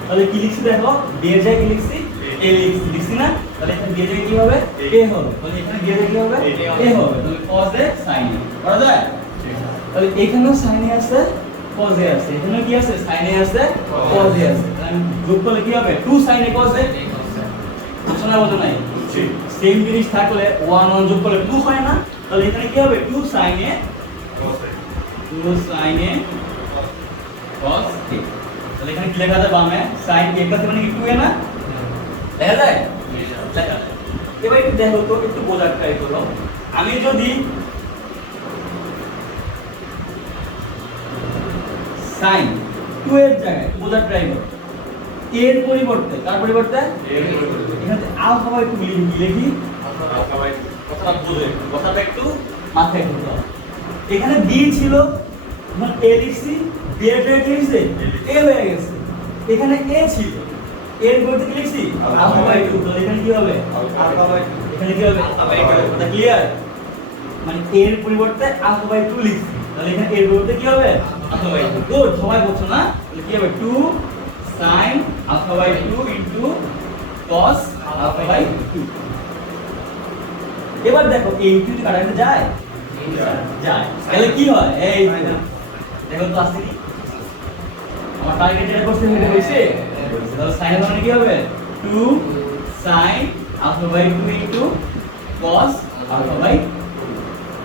তাহলে কি লিখছি দেখো, b এর জায়গায় কি লিখছি? a লিখছি না? তাহলে এখানে b এর জায়গায় কি হবে? a হবে। তাহলে এখানে b এর জায়গায় কি হবে? a হবে। তাহলে cos a sin a করা যায়? তাহলে এখানেও sin a আছে, cos a আছে, এখানেও কি আছে? sin a আছে, cos a আছে। তাহলে আমি যোগ করলে কি হবে? 2 sin a cos a। শোনা বোঝো নাই? সেম জিনিস থাকলে 1 1 যোগ করলে 2 হয় না? তাহলে এখানে কি হবে? 2 sin a cos a, 2 sin a cos a। তাহলে এখানে কি লেখা আছে বামে? sin a প্লাস মানে কি 2a না? দেখা যায়? লেখা যায়। এবার একটু দেখো তো, একটু বোঝার ট্রাই করো। আমি যদি sin 2 এর জায়গায় বোঝার ট্রাই করো, এর পরিবর্তে তার পরিবর্তে এখানে আলফা বাই 2 লিখি, আলফা বাই 2। কথাটা বোঝো, কথাটা একটু মাথায় ঢুকাও। এখানে b ছিল, এখন a লিখছি, b এর জায়গায় কি লিখছি? a হয়ে গেছে। এখানে a ছিল, এর পরিবর্তে কি লিখছি? Alpha by 2। তাহলে এখানে কি হবে? Alpha by 2। এখানে কি হবে? Alpha by 2। এটা ক্লিয়ার? মানে এর পরিবর্তে আলফা বাই 2 লিখছি, তাহলে এখানে এর পরিবর্তে কি হবে? Alpha by 2। গুড, সবাই বলছো না? তাহলে কি হবে? 2 sin alpha by 2 into cos alpha by 2। এবার দেখো এই ইনফিনিটি কাটাতে যায়? যায়। তাহলে কি হয়? এই দেখো তো আসছে কি? আমার টার্গেট যেটা করতে হইতে হইছে, তাহলে sin এর মানে কি হবে? 2 sin alpha by 2 into cos alpha by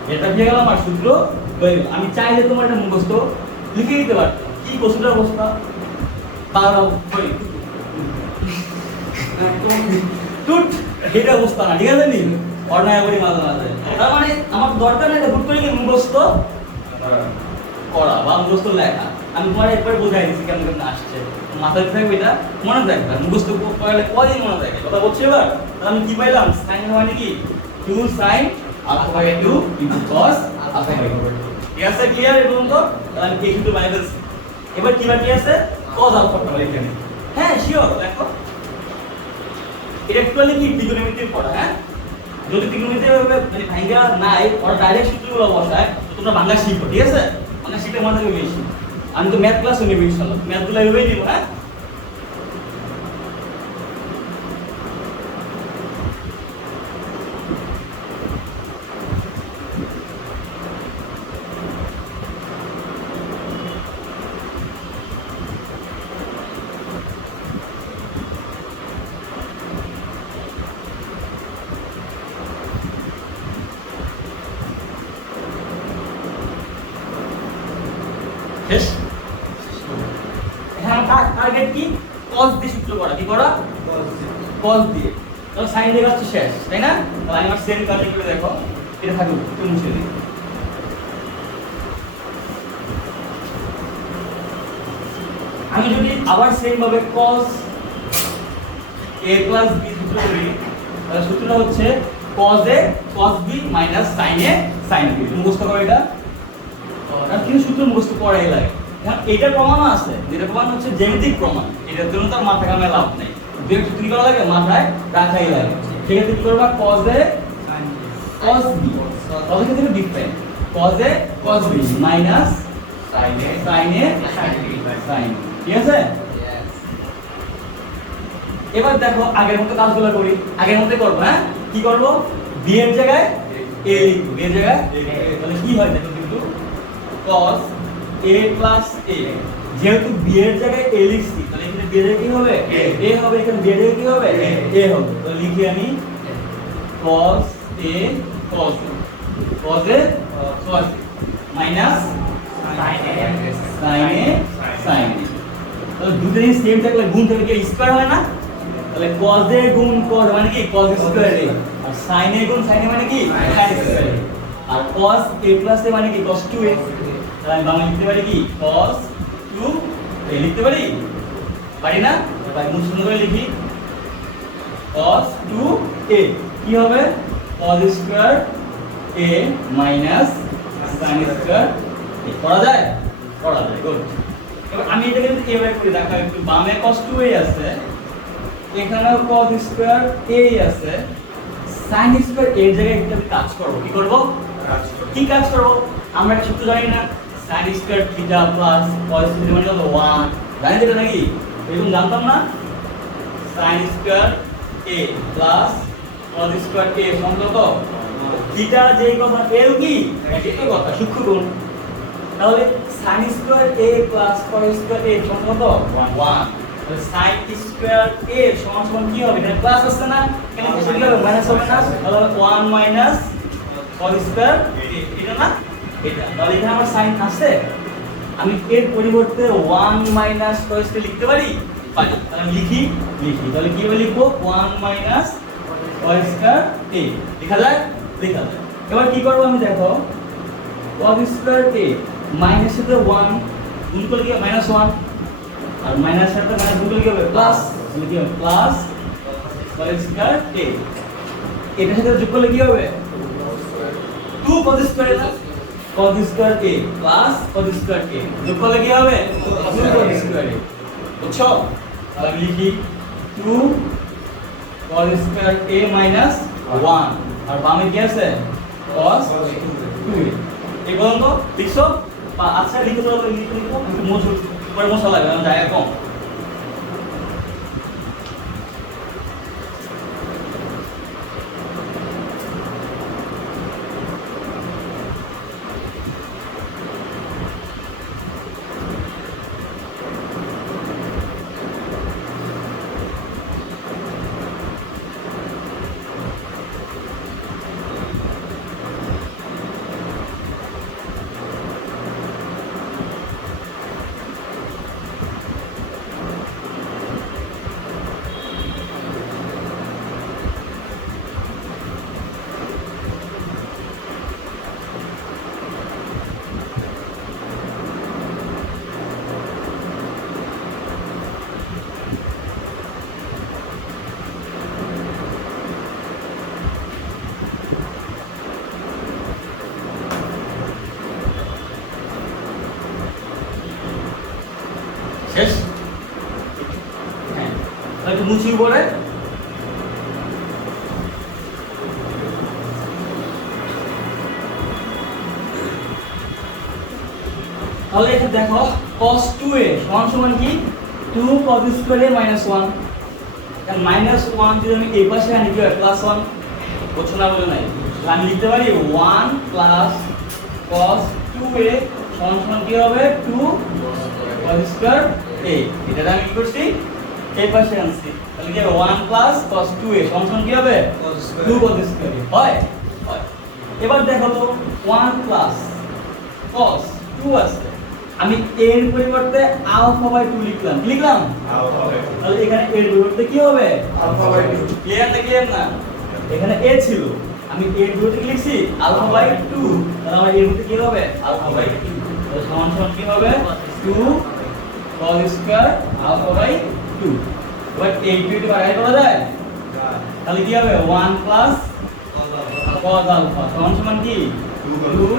2। এটা দিয়ে গেল আমার সূত্র হয়ে গেল। আমি চাইলে তোমার এটা মুখস্থ লিখে দিতে পারতাম। কি কোশ্চেনটা অবস্থা? বারো কই টুট, এটা অবস্থা না, ঠিক আছে নি? অর্ণায় করি মাঝে মাঝে। তার মানে আমার দরকার নেই হুট করে কি মুখস্থ করা বা মুখস্থ লেখা। আমি তোমার একবার বোঝাই দিচ্ছি কেমন কেমন আসছে, মাথায় থাকবে এটা, মনে থাকবে। মুখস্থ করলে কদিন মনে থাকে, কথা বলছি এবার। তাহলে আমি কি পাইলাম, সাইন মানে কি 2 sin alpha by 2 into cos alpha by 2। ঠিক আছে, ক্লিয়ার? এই পর্যন্ত তাহলে আমি এই দুটো বাই ফেলছি। এবার কি বাকি আছে, cos আলফাটা লিখে নিই। হ্যাঁ শিওর, দেখো এটা অ্যাকচুয়ালি কি ত্রিকোণমিতির পড়া। হ্যাঁ, যদি ত্রিকোণমিতি মানে ভাঙা নাই ওরা ডাইরেক্ট সূত্রগুলো বসায়, তো তোমরা বাংলা শিখো। ঠিক আছে, বাংলা শিখলে মনে থাকবে বেশি। আমি তো ম্যাথ ক্লাসও নেব ইনশাআল্লাহ, ম্যাথগুলো এভাবেই নিব। হ্যাঁ, শেষ। হ্যাঁ, টার্গেট কি, cos দিয়ে সূত্র করা। কি করা, cos দিয়ে। তাহলে sin দিয়ে কাজ তো শেষ, তাই না? তাহলে আমি আমার সেম কাজে করে দেখো, এটা থাকুক, একটু মুছে দিই। আমি যদি আবার সেম ভাবে cos a plus b সূত্র করি, তাহলে সূত্রটা হচ্ছে cos a cos b minus sin a sin b। মুখস্থ করো এটা, আর কিন্তু সূত্র মুখস্থ করাই লাগে। এখন এইটার প্রমাণও আছে, যেটা প্রমাণ হচ্ছে জ্যামিতিক প্রমাণ, এটার জন্য তো মাথা ঘামে লাভ নেই। দুই সূত্র কি করা লাগে, মাথায় রাখাই লাগে। সেক্ষেত্রে কি করবা, cos a cos b, তাহলে কিন্তু different cos a cos b minus sin a sin b। ঠিক আছে, এবার দেখো আগের মতো কাজগুলো করি, আগের মতো করব। হ্যাঁ, কি করব, b এর জায়গায় a লিখব, b এর জায়গায় তাহলে কি হয় দেখো, কিন্তু cos a plus a, যেহেতু b এর জায়গায় a লিখছি, তাহলে এখানে b এর জায়গায় কি হবে, a হবে। এখানে b এর জায়গায় কি হবে, a হবে। তো লিখি আমি cos a cos a cos a cos a minus sin a sin a। তাহলে দুটো জিনিস সেম থাকলে গুণ থাকলে কি স্কয়ার হয় না? তাহলে cos a গুণ cos মানে কি cos স্কয়ার a, আর sin a গুণ sin a মানে কি sin স্কয়ার a, আর cos a plus a মানে কি cos 2a। তাহলে আমি বাংলা লিখতে পারি কি cos 2a লিখতে পারি, পারি না? তাই মুখ সুন্দর করে লিখি cos 2a কি হবে, cos square a minus sin square a। করা যায়, করা যায়, গুড। এবার আমি এটাকে যদি এভাবে করে দেখো, একটু বামে cos 2a আছে, এখানেও cos স্কয়ার a আছে, sin স্কয়ার এর জায়গায় একটা কাজ করব। কি করব, কি কাজ করব, আমরা একটা সূত্র জানি না, sin square theta plus cos theta মানে কত 1, জানি এটা নাকি? এরকম জানতাম না, sin square a plus cos square a সমান কত, থিটা যেই কথা এও কি একই কথা, সূক্ষ্ম গুণ। তাহলে sin square a plus cos square a সমান কত 1। তাহলে sin স্কয়ার a সমান সমান কি হবে, এখানে প্লাস আছে না, এখানে কি হবে, মাইনাস হবে না। তাহলে 1 মাইনাস cos স্কয়ার এটা না, এটা। তাহলে এখানে আমার sin আছে, আমি এর পরিবর্তে 1 মাইনাস cos স্কয়ার লিখতে পারি, পারি। তাহলে আমি লিখি, তাহলে কি হবে, লিখবো 1 মাইনাস cos স্কয়ার a। লেখা যায়, লেখা যায়। এবার কি করব আমি দেখো, cos স্কয়ার a মাইনাস এর 1 গুণ করলে কি হবে, -1, আর মাইনাস সাথে মাইনাস গুণ করলে কি হবে, প্লাস। তাহলে কি হবে, প্লাস cos স্কয়ার a। এটার সাথে যোগ করলে কি হবে, 2 cos স্কয়ার না, cos square a plus cos square a যোগ করলে কি হবে, 2 cos স্কয়ার a। বুঝছো? তাহলে আমি লিখি 2 cos স্কয়ার a minus 1, আর বামে কি আছে, cos 2a। এই পর্যন্ত লিখছো? আচ্ছা লিখে দাও, লিখো, একটু মোছ পরে মশলা লাগবে, আমার জায়গা কম। একটু মুছি উপরে। তাহলে এখানে দেখো cos 2a সমান সমান কি 2 cos স্কয়ার a মাইনাস 1। এখন মাইনাস 1 যদি আমি এই পাশে আনি কি হয় প্লাস 1, বুঝছো না বলে নাই? আমি লিখতে পারি 1 প্লাস cos 2a সমান সমান কি হবে 2 cos স্কয়ার a। এটা আমি কি করছি এই পাশে আনছি, তাহলে কি হবে 1 প্লাস cos 2a সমান সমান কি হবে 2 cos স্কয়ার a হয়। হয় এবার দেখো তো 1 প্লাস cos 2 আছে, আমি এর পরিবর্তে আলফা বাই 2 লিখলাম। লিখলাম তাহলে এখানে এর পরিবর্তে কি হবে আলফা বাই 2। ক্লিয়ার না ক্লিয়ার না? এখানে এ ছিল, আমি এর পরিবর্তে কি লিখছি আলফা বাই 2, তাহলে আমার এর পরিবর্তে কি হবে আলফা বাই 2। তাহলে সমান সমান কি হবে 2 cos স্কয়ার আলফা বাই 2। এবার এই টু বাড়াই করা যায়, তাহলে কি হবে 1 প্লাস cos আলফা সমান সমান কি 2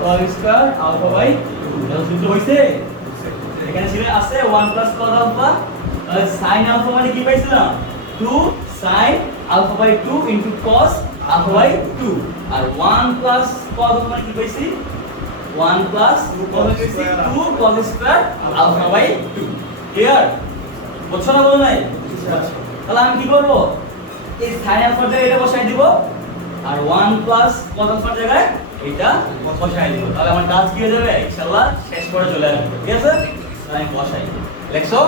cos স্কয়ার আলফা বাই 2। তাহলে সূত্র হইছে এখানে ছিল আছে 1 প্লাস cos আলফা, তাহলে sin আলফা মানে কি পাইছিলাম 2 sin alpha by 2 into cos alpha by 2। আর 1 প্লাস cos আলফা মানে কি পাইছি 1 plus 2 cos square alpha by 2। Clear? বুঝছো না বলো নাই? তাহলে আমি কি করব এই sin আলফার জায়গায় এটা বসাই দিব আর 1 প্লাস cos আলফার জায়গায় এটা বসাই দিব। তাহলে আমার কাজ কি হয়ে যাবে ইনশাআল্লাহ শেষ করে চলে আসবে। ঠিক আছে? তাহলে আমি বসাই লেখছো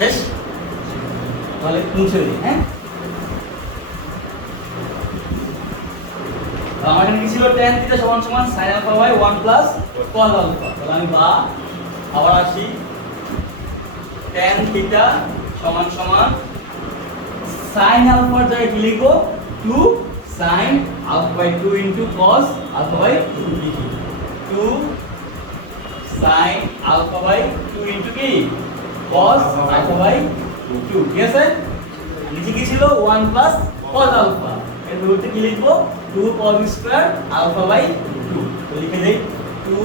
শেষ? তাহলে মুছে দিই। হ্যাঁ, আমার এখানে কি ছিল tan থিটা সমান সমান sin alpha by 1 plus cos alpha. তাহলে আমি বা আবার আসি tan থিটা সমান সমান sin আলফার জায়গায় কি লিখবো 2 sin alpha by 2 into cos alpha by 2 লিখি 2 sin আলফা বাই 2 ইনটু কি cos আলফা বাই 2। ঠিক আছে? নিচে কি ছিল 1 প্লাস cos আলফা, এর পরিবর্তে কি লিখবো 2 cos স্কয়ার আলফা বাই 2। তো লিখে দেই 2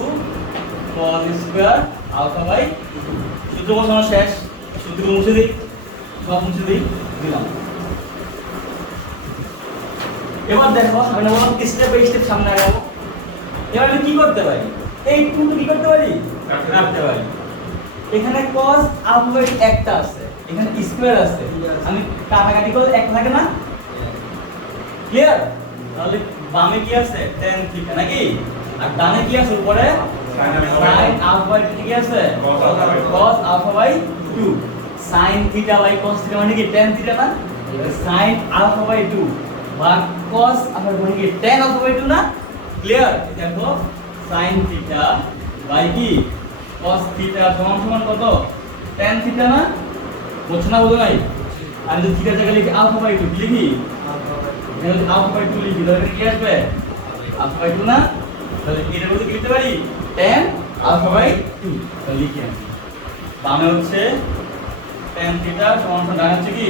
cos স্কয়ার আলফা বাই 2। সূত্র বসানো শেষ, সূত্র মুছে দিই, সব মুছে দিই, দিলাম। এবার দেখো আমি না বললাম স্টেপ বাই স্টেপ সামনে আগাবো। এবার আমি কি করতে পারি এই 2 তো কি করতে পারি রাখতে পারি। এখানে cos আলফা বাই একটা আছে, এখানে স্কয়ার আছে, আমি কাটাকাটি করে এক থাকে না? ক্লিয়ার? তাহলে বামে কি আছে tan থিটা নাকি, আর ডানে কি আছে উপরে sin আলফা বাই কি আছে cos alpha by 2। sin theta by cos theta মানে কি tan থিটা না? sin আলফা বাই 2 বা cos আলফা মানে কি tan আলফা বাই 2 না? ক্লিয়ার? দেখো sin থিটা বাই কি cos থিটা সমান সমান কত tan থিটা না? বুঝছো না বলো নাই? আমি যদি থিটার জায়গায় লিখি আলফা বাই 2 লিখি, এখানে যদি আলফা বাই 2 লিখি তাহলে কি আসবে আলফা বাই 2 না? তাহলে এর মধ্যে কি লিখতে পারি tan আলফা বাই 2। তাহলে লিখি আমি বামে হচ্ছে tan থিটা সমান সমান ডানে হচ্ছে কি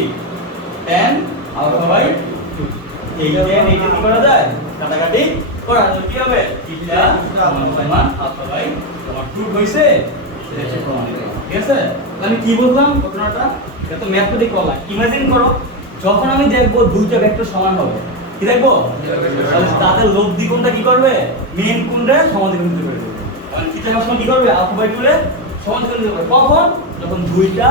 tan আলফা বাই 2। এই tan এইটা কি করা যায় কাটাকাটি করা যায়, কি হবে থিটা সমান সমান আলফা বাই তোমার 2 হইছে। এটা প্রমাণিত। ঠিক আছে? তাহলে আমি কি বললাম ঘটনাটা এটা তো ম্যাথমেটিক করলাম। ইমাজিন করো যখন আমি দেখব দুইটা ভেক্টর সমান হবে, কি দেখবো তাহলে তাদের লব্ধি কোণটা কি করবে মেইন কোণটা সমানুপাতিক করে দেবে। কারণ থিটা সমান কি করবে আলফা বাই 2 এর সমানুপাতিক করবে। কখন? যখন দুইটা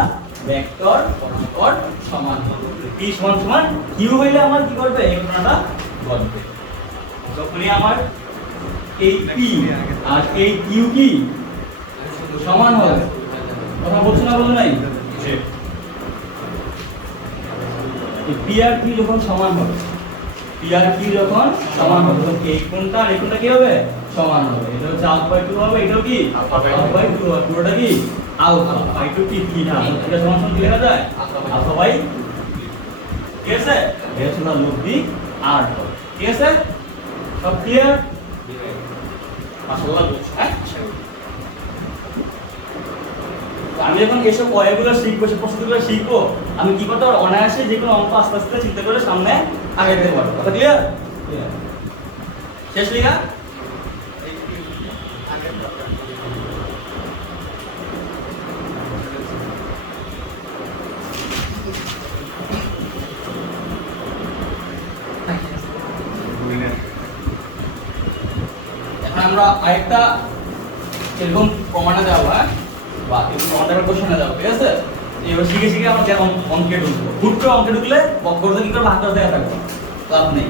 ভেক্টর পরস্পর সমান হবে। p সমান সমান q হইলে আমার কি করবে এই ঘটনাটা ঘটবে। যখনই আমার এই p আর এই q কি সমান হবে, কথা বলছো না বলো নাই? এই p আর q যখন সমান হবে, p আর q যখন সমান হবে তখন এই কোণটা আর এই কোণটা কি হবে সমান হবে। এটা হচ্ছে আলফা বাই 2 হবে, এটাও কি আলফা বাই 2 হবে, পুরোটা কি আলফা বাই 2 কি থিটা। থিটা সমান সমান কি লেখা যায় আলফা বাই। ঠিক আছে? এটা হচ্ছে না লব্ধি আর। ঠিক আছে? সব ক্লিয়ার? মাশাআল্লাহ বুঝছো, হ্যাঁ? তো আমি যখন এসব অয়েগুলো শিখবো, সে প্রস্তুতিগুলো শিখবো, আমি কি করতে পারবো? অনায়াসে যে কোনো অঙ্ক আস্তে আস্তে চিন্তা করে সামনে আগাইতে পারবো। কথা ক্লিয়ার? শেষ লিখা? এখন আমরা আরেকটা এরকম প্রমাণে যাবো, হ্যাঁ, বা এরকম প্রমাণের কোশ্চেনে যাবো, ঠিক আছে? এবার শিখে শিখে আমরা কেমন অঙ্কে ঢুকবো। হুট করে অঙ্কে ঢুকলে বক্করতে কি করে ভাগ করে দেওয়া থাকবো, লাভ নেই।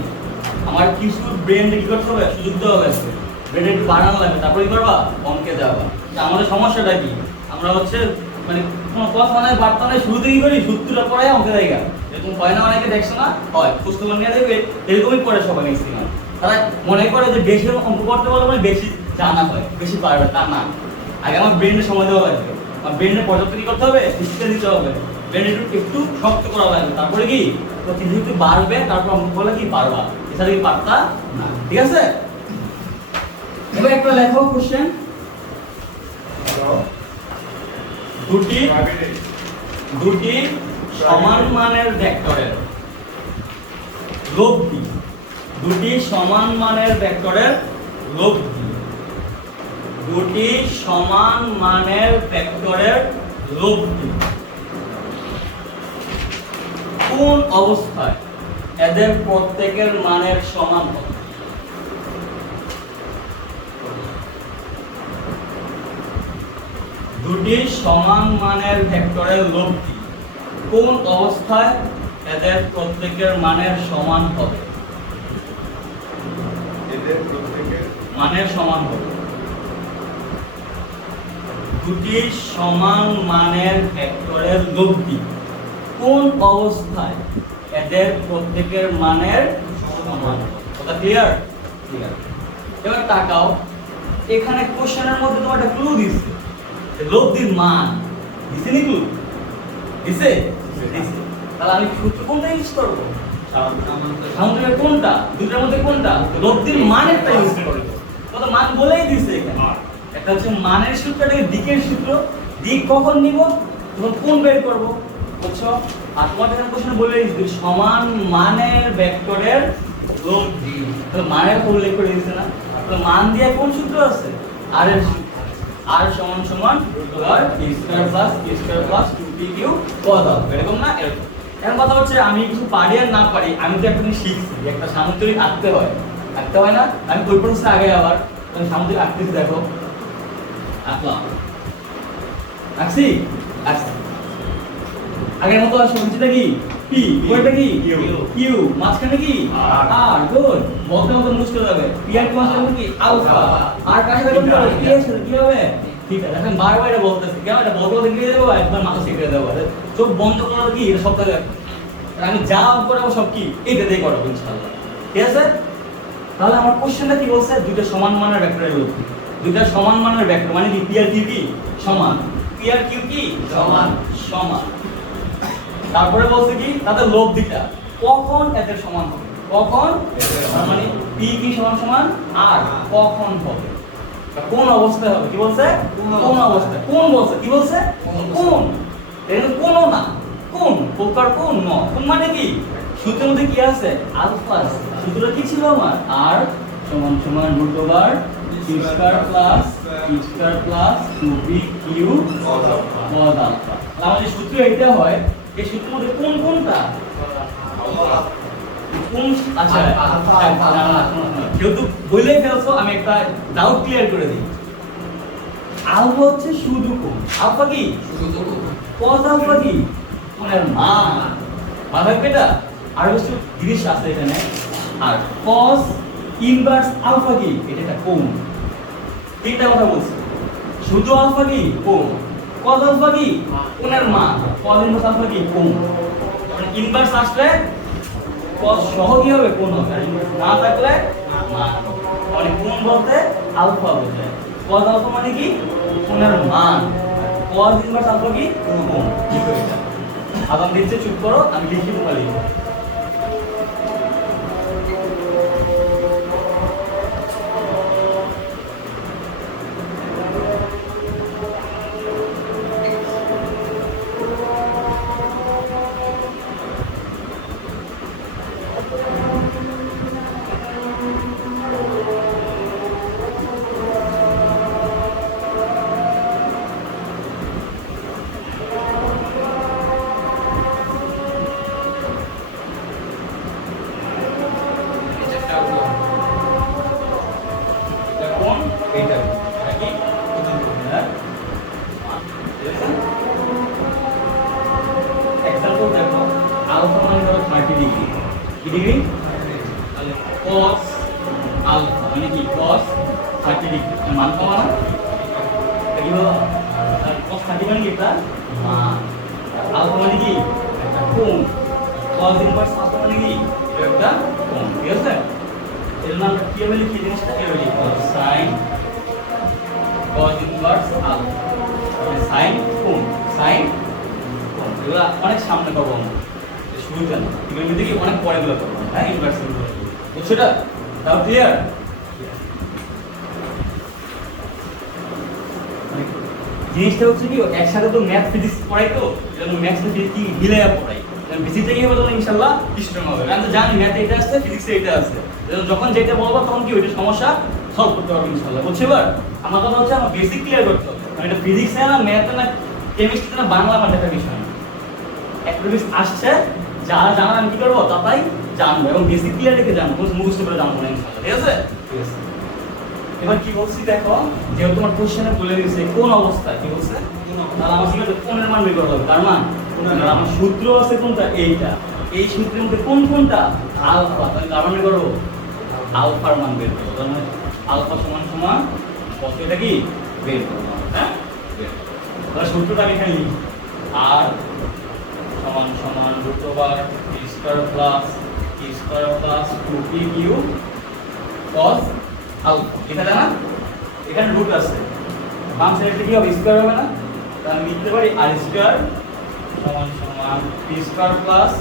আমার কিছু ব্রেনকে কি করতে হবে? সুযোগ দেওয়া হয়েছে, ব্রেনটা একটু বাড়ানো লাগবে, তারপরে কি করবা? অঙ্কে যাবা। আমাদের সমস্যাটা কি? আমরা হচ্ছে মানে কোনো কথা নাই বার্তা নাই, শুরুতে কি করি? সূত্রটা পড়াই অঙ্কে জায়গা এরকম হয় না? অনেকে দেখছো না? হয়, পুস্তক নিয়ে দেবে এরকমই পড়ে সবাই ম্যাক্সিমাম। তারা মনে করে যে বেশি অঙ্ক করতে পারলে মানে বেশি জানা হয়, বেশি পারবে, তা না। আগে আমার ব্রেনে সময় দেওয়া লাগবে, আমার ব্রেনে পর্যাপ্ত কি করতে হবে? শিক্ষা দিতে হবে, ব্রেন একটু শক্ত করা লাগবে, তারপরে কি তো কিছু একটু বাড়বে, তারপর অঙ্ক করলে কি পারবা, এছাড়া কি পারতা না। ঠিক আছে? এবার একটা লেখো কোশ্চেন। দুটি সমান মানের ভেক্টরের লব্ধি, দুটি সমান মানের ভেক্টরের লব্ধি, দুটি সমান মানের ভেক্টরের লব্ধি কোন অবস্থায় এদের প্রত্যেকের মানের সমান হবে? দুটি সমান মানের ভেক্টরের লব্ধি কোন অবস্থায় এদের প্রত্যেকের মানের সমান হবে? এদের প্রত্যেকের মানের সমান হবে। দুটি সমান মানের ভেক্টরের লব্ধি কোন অবস্থায় এদের প্রত্যেকের মানের সমান হবে? কথা ক্লিয়ার? ক্লিয়ার। এবার তাকাও, এখানে কোশ্চেনের মধ্যে তোমার একটা ক্লু দিচ্ছে, লব্ধির মান দিছে নি? ক্লু দিছে? দিছে। তাহলে আমি সূত্র কোনটা ইউজ করব? সামুদ্রিক কোনটা? দুটোর মধ্যে কোনটা? লব্ধির মানেরটা ইউজ করব। কত মান বলেই দিছে এখানে। একটা হচ্ছে মানের সূত্র, একটা দিকের সূত্র। দিক কখন নিব? তখন কোন বের করব, বুঝছো? আর তোমাদের এখানে কোশ্চেন বলে দিছে সমান মানের ভেক্টরের লব্ধি। তাহলে মানের তো উল্লেখ করে দিছে না? তাহলে মান দিয়ে কোন সূত্র আছে? আর এর r সমান সমান r p square plus q square plus 2pq cos α, এরকম না? এরকম। এখন কথা হচ্ছে আমি কিছু পারি আর না পারি, আমি তো একটা জিনিস শিখছি, একটা সামুদ্রিক আঁকতে হয়, আঁকতে হয় না? আমি ওই প্রসেসে আগে আবার তুমি সামুদ্রিক আঁকতেছি, দেখো আঁকলাম, আঁকছি, আঁকছি। আগের মতো সবজিটা কি p, ওইটা কি q, মাঝখানে কি r, গুড। বলতে বলতে মুশকিল হবে। p আর q মাঝখানে কি আলফা, আর কাছে দেখুন p এর সাথে কি হবে ঠিক আছে। এখন বারবার এটা বলতেছি কেন? এটা বলতে বলতে গিয়ে দেবো একবার মাথা শিখে দেবো, চোখ বন্ধ করার কি এটা সবটা দেখো। আমি যা করাবো সব কি এটা দিয়ে করাবো ইনশাআল্লাহ, ঠিক আছে? তাহলে আমার কোশ্চেনটা কি বলছে? দুইটা সমান মানের ভেক্টরের লব্ধি। দুইটা সমান মানের ভেক্টর মানে কি p আর q কি সমান, p আর q কি সমান, সমান। তারপরে বলছে কি তাদের লব্ধিটা কখন এদের সমান হবে, কখন? তার মানে p কি সমান সমান r কখন হবে, কোন অবস্থায় হবে? কি বলছে? কোন অবস্থায়। কোন বলছে? কি বলছে? কোন। এর কোন না, কোন প্রকার কোন ন। কোন মানে কি? সূত্রের মধ্যে কি আছে? আলফা আছে। সূত্রটা কি ছিল আমার? r সমান সমান √/q² plus q² plus 2pq cos α। আমাদের সূত্র এটা হয়, এই সূত্রের মধ্যে কোন কোনটা? কোন? আচ্ছা যেহেতু বলেই ফেলছো আমি একটা ডাউট ক্লিয়ার করে দিই। আলফা হচ্ছে শুধু কোণ, আলফা কি শুধু কোণ, cos আলফা কি কোণের মান, মাথায় পেটা আর কিছু জিনিস আছে এখানে। আর cos ইনভার্স আলফা কি এটা একটা কোণ, তিনটা কথা বলছি। শুধু আলফা কি কোণ, cos আলফা কি কোণের মান, cos ইনভার্স আলফা কি কোণ। মানে ইনভার্স আসলে cos সহ কি হবে? কোণ হবে, আর ইনভার্স না থাকলে মান। মানে কোণ বলতে আলফা বোঝায়, cos আলফা মানে কি কোণের মান, cos ইনভার্স আলফা কি কোণ। ঠিক আছে, আবার নিচে চুপ করো, আমি লিখি তোমার লিখো। কি ডিগ্রি? তাহলে cos আলফা মানে কি cos 30 ডিগ্রি মান কমানো এটা কি হলো cos 30 মানে কি এটা মান আলফা মানে কি একটা কোণ cos ইনভার্স আলফা মানে কি এটা একটা কোণ ঠিক আছে এর নাম কি হবে লিখি জিনিসটা কি হবে sin cos ইনভার্স আলফা মানে sin কোণ sin কোণ এগুলা অনেক সামনে পাবো আমরা শুরুতে না এগুলোর মধ্যে কি অনেক পরে গুলো পাবো হ্যাঁ ইনভার্স বুঝছো এটা তাও ক্লিয়ার জিনিসটা হচ্ছে কি একসাথে তো ম্যাথ ফিজিক্স পড়াই তো এজন্য ম্যাথস ফিজিক্স কি মিলাইয়া পড়াই বেসিকটা কি হবে তখন ইনশাআল্লাহ স্ট্রং হবে কারণ তো জানি ম্যাথ এটা আছে ফিজিক্স এটা আছে যখন যেটা বলবো তখন কি ওইটা সমস্যা সলভ করতে পারবো ইনশাআল্লাহ বুঝছো এবার আমার কথা হচ্ছে আমার বেসিক ক্লিয়ার করতে হবে মানে এটা ফিজিক্স না ম্যাথ না কেমিস্ট্রি না বাংলা মানে একটা বিষয় না একটা জিনিস আসছে যারা জানা আমি কি করবো তাই জানবো এবং বেসিক ক্লিয়ার রেখে জানবো মুখস্থ করে জানবো না ইনশাআল্লাহ ঠিক আছে এবার কি বলছি দেখো যেহেতু তোমার কোশ্চেনে বলে দিয়েছে কোন অবস্থায় কি বলছে তাহলে আমার কি কোনের মান বের করতে হবে তার মান আমার সূত্র আছে কোনটা এইটা এই সূত্রের মধ্যে কোন কোনটা আলফা তাহলে তার মান বের করব আলফার মান বের করব তার মানে আলফা সমান সমান কত এটা কি বের করব হ্যাঁ তাহলে সূত্রটা আমি এখানে লিখি আর সমান সমান √t square plus t square plus 2p q cos alpha এটা না এখানে রুট আছে বাম সাইডে কি হবে স্কয়ার হবে না তাহলে আমি লিখতে পারি r স্কয়ার সমান সমান t square plus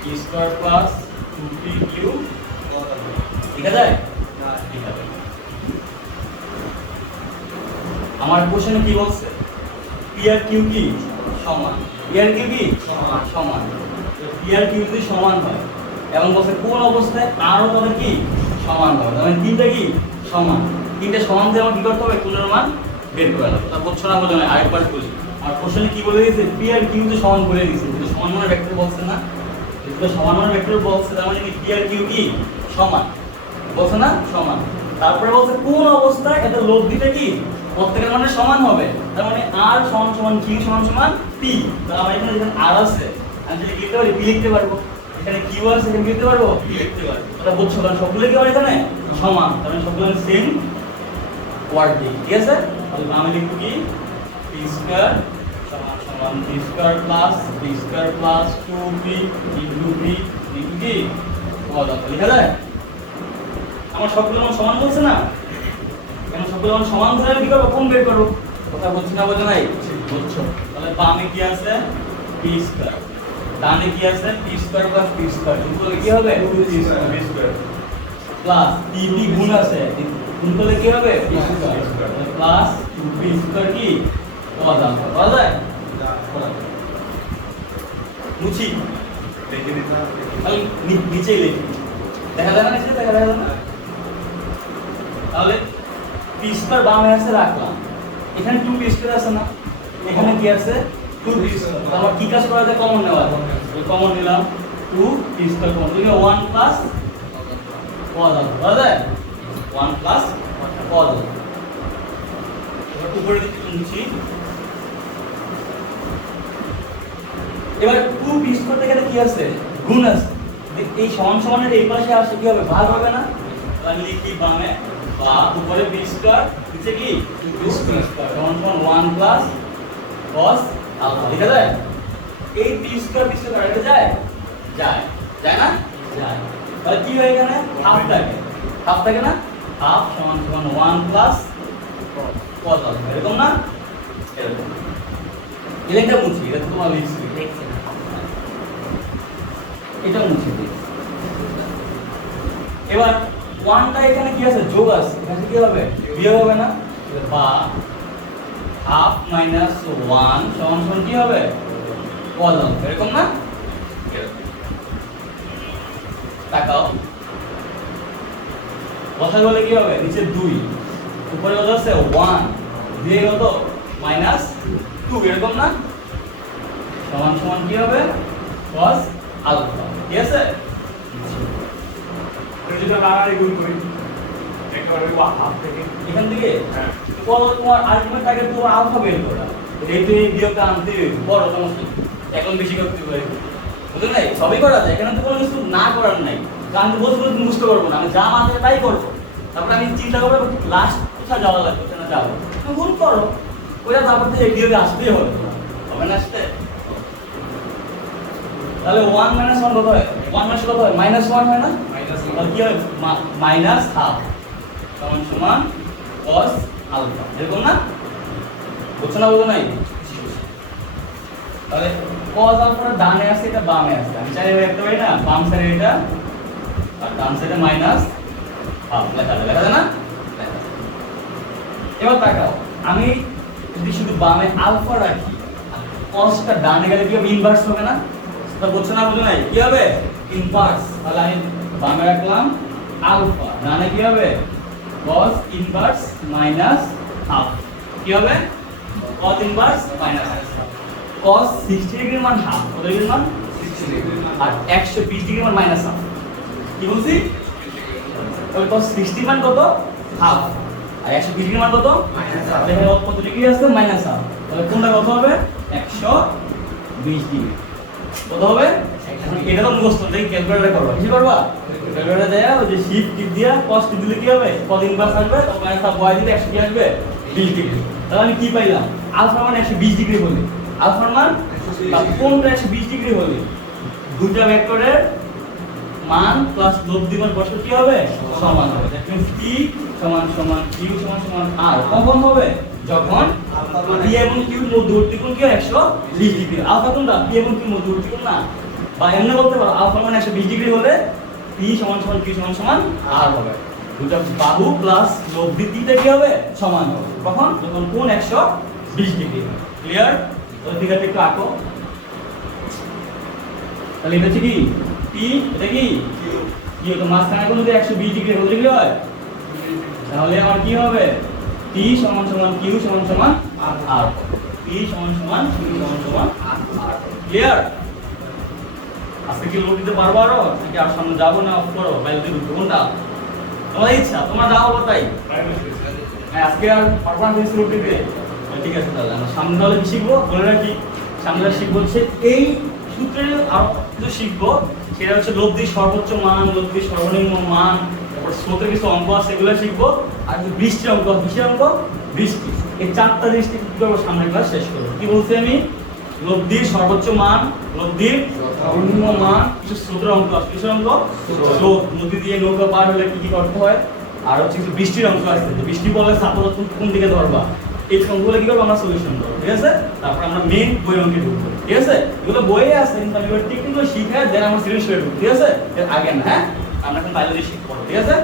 t square plus 2p q ঠিক আছে ঠিক আছে আমার কোশ্চেনে কি বলছে p আর q কি সমান p আর q কি সমান p আর q যদি সমান হয় এবং বলছে কোন অবস্থায় r ও তাদের কি সমান হবে মানে তিনটা কি সমান তিনটা সমান দিয়ে আমার কি করতে হবে কোণের মান বের করে নেব তা বুঝছো না বলে আরেকবার বলি আর কোশ্চেনে কি বলে দিয়েছে p আর q তো সমান করে দিয়েছে কিন্তু সমান মানের ভেক্টর বলছে না এটা সমান মানের ভেক্টর বলছে তার মানে কি p আর q কি সমান বলছে না সমান তারপরে বলছে কোন অবস্থায় এটা লব দিতে কি প্রত্যেকের মানে সমান হবে তার মানে r সমান সমান q সমান সমান p তাহলে আমরা এখানে যেখানে r আছে আমি যদি লিখতে পারি p লিখতে পারবো এখানে q আছে এখানে লিখতে পারবো p লিখতে পারবো এটা বুঝছো কারণ সবগুলো কি হবে এখানে সমান তার মানে সবগুলো সেম কোয়াড্রেটিক ঠিক আছে তাহলে আমি লিখব কি p স্কয়ার সমান সমান t square plus t square plus 2p into p into কি কত লেখা যায় আমার সবগুলো মান সমান বলছে না কেন সবগুলো মান সমান ধরে কি করব কোন বের করব কথা বলছি না বোঝা নাই বুঝছো তাহলে বামে কি আছে p স্কয়ার ডানে কি আছে t square plus p square যোগফল কি হবে 2p স্কয়ার প্লাস tp গুণ আছে গুণ করলে কি হবে p square plus 2p square কি কত হবে বলা যায় মুছি লিখে দিতে তাহলে নিচে লিখি দেখা যায় না নিচে দেখা যায় না তাহলে p স্কয়ার বামে আছে রাখলাম এখানে 2p স্কয়ার আছে না এখানে কি আছে 2p স্কয়ার আমরা কি কাজ করা যায় কমন নেওয়া এই কমন নিলাম 2p স্কয়ার কমন নিলে 1 প্লাস cos আলফা বলা যায় 1 প্লাস cos আলফা এবার উপরে দিকে মুছি এবার 2p স্কয়ার থেকে কি আছে গুণ আছে এই সমান সমানের এই পাশে আসে কি হবে ভাগ হবে না তাহলে লিখি বামে বা উপরে p স্কয়ার নিচে কি 2p স্কয়ার সমান সমান 1 প্লাস cos আলফা লিখা যায় এই p স্কয়ার কাটে যায় যায় যায় না যায় তাহলে কি হয় এখানে হাফ থাকে না হাফ সমান সমান 1 প্লাস cos আলফা এরকম না এরকম এটা মুছি এটা তো তোমার লিখছি এটা মুছে দিই এবার 1টা এখানে কি আছে যোগ আছে এখানে কি হবে বিয়োগ হবে না বা হাফ মাইনাস 1 সমান সমান কি হবে cos আলফা এরকম না তাকাও কথা বলে কি হবে নিচে 2 উপরে কত আছে 1 দিয়ে কত মাইনাস 2 এরকম না সমান সমান কি হবে cos আলফা ঠিক আছে যদি আমরা আর গুণ করি একেবারে হাফ থেকে এখান থেকে হ্যাঁ তোমার আলটিমেট টার্গেট তোমার আলফা বের করা এই তো এই বিয়োগটা আনতে বড় সমস্যা এখন বেশি করতে পারি বুঝলেন নাই? সবই করা যায়, এখানে তো কোনো কিছু না করার নাই। গান তো বলতে বলতে মুখস্থ করবো না, আমি যা মাথায় তাই করবো। তারপরে আমি চিন্তা করবো লাস্ট কোথায় যাওয়া লাগবে, ওখানে যাবো, তুমি ভুল করো, ওইটা তারপর থেকে এগিয়ে আসতেই হবে, হবে না আসতে? তাহলে 1 - 1 কত হয়? 1 - কত হয়? -1 হয় না? তাহলে কি হয়? মাইনাস হাফ সমান সমান cos আলফা, এরকম না? বুঝছো না বলবো নাই? তাহলে cos আলফাটা ডানে আছে, এটা বামে আছে, আমি চাই একটা পারি না, বাম সাইডে এটা আর ডান সাইডে মাইনাস হাফ, লেখা যায় না? এবার তাকাও, আমি যদি শুধু বামে আলফা রাখি, cosটা ডানে গেলে কি হবে? ইনভার্স হবে না? তা বুঝছো না বুঝো নাই? কি হবে? ইনভার্স। তাহলে আমি বামে রাখলাম আলফা, ডানে কি হবে? cos inverse minus half. কি হবে? cos inverse minus half. cos 60 ডিগ্রির মান হাফ, কত ডিগ্রির মান? 60 ডিগ্রি। আর 120 ডিগ্রির মান মাইনাস হাফ। কি বলছি? তাহলে cos 60 মান কত? হাফ। আর 120 ডিগ্রির মান কত? Minus half. দেখো কত ডিগ্রি আছে? Minus half. তাহলে কোনটা কত হবে? 120 ডিগ্রি। কত হবে? এটা তো মুখস্থ, দেখি ক্যালকুলেটর করবা। কি করবা? ক্যালকুলেটর দেয়া ওই যে শিফট টিপ দিয়া cos টিপ দিলে কি হবে? cos ইনভার্স আসবে, তখন মাইনাস হাফ বয় দিলে 100 কি আসবে? 20 ডিগ্রি। তাহলে আমি কি পাইলাম? আলফা মান 120 ডিগ্রি হলে, আলফার মান কোনটা 120 ডিগ্রি হলে দুইটা ভেক্টরের মান প্লাস লব্ধি মান বসে কি হবে? সমান হবে। দ্যাট মিন্স p সমান সমান q সমান সমান r। কখন হবে? যখন p এবং q এর মধ্যবর্তী কোণ কি হয়? 120 ডিগ্রি। আলফা কোনটা? p এবং q এর মধ্যবর্তী কোণ না? বা এমনি বলতে পারো আলফা মান 120 ডিগ্রি হলে p সমান সমান q সমান সমান r হবে। দুটো বাহু প্লাস লব্ধি দিতে কি হবে? সমান হবে। কখন? যখন কোণ 120 ডিগ্রি হবে। ক্লিয়ার? ওই দিকটা একটু আঁকো। তাহলে এটা হচ্ছে কি p, এটা কি q। তো মাঝখানে কোণ যদি 120 ডিগ্রি কত ডিগ্রি হয়? তাহলে আমার কি হবে? p সমান সমান q সমান সমান r। p সমান সমান q সমান সমান r। ক্লিয়ার? আজকে কি লোড দিতে পারবো আরো? নাকি আর সামনে যাবো না অফ করো? বাইরে দিয়ে ঢুকবো কোনটা? তোমার ইচ্ছা, তোমরা যাও তাই। হ্যাঁ, আজকে আর পারবো না তুমি লোড দিতে? ঠিক আছে, তাহলে আমরা সামনে তাহলে কি শিখবো বলে রাখি। সামনে শিখবো হচ্ছে এই সূত্রের আরো কিছু শিখবো, সেটা হচ্ছে লব্ধির সর্বোচ্চ মান, লব্ধির সর্বনিম্ন মান, তারপর স্রোতের কিছু অঙ্ক আছে সেগুলো শিখবো। আর বৃষ্টির অঙ্ক, কিসের অঙ্ক? বৃষ্টি। এই চারটা জিনিস কি করবো সামনের ক্লাস শেষ করবো। কি বলছি আমি? লব্ধির সর্বোচ্চ মান, লব্ধির সর্বনিম্ন মান, কিছু স্রোতের অঙ্ক আছে। কিসের অঙ্ক? স্রোত, নদী দিয়ে নৌকা পার হলে কি কি করতে হয়। আর হচ্ছে কিছু বৃষ্টির অঙ্ক আছে, বৃষ্টি পড়লে সাপোজ কোন দিকে ধরবা, এই অঙ্কগুলো কি করবো আমরা সলিউশন করবো। ঠিক আছে? তারপর আমরা মেইন বই অঙ্কে ঢুকবো। ঠিক আছে? এগুলো বইয়ে আছে, কিন্তু আমি এবার টেকনিক্যাল শিখে দেন আমরা সিরিয়াস হয়ে ঢুকবো। ঠিক আছে? এর আগে না, হ্যাঁ আমরা এখন বায়োলজি শিখবো। ঠিক আছে?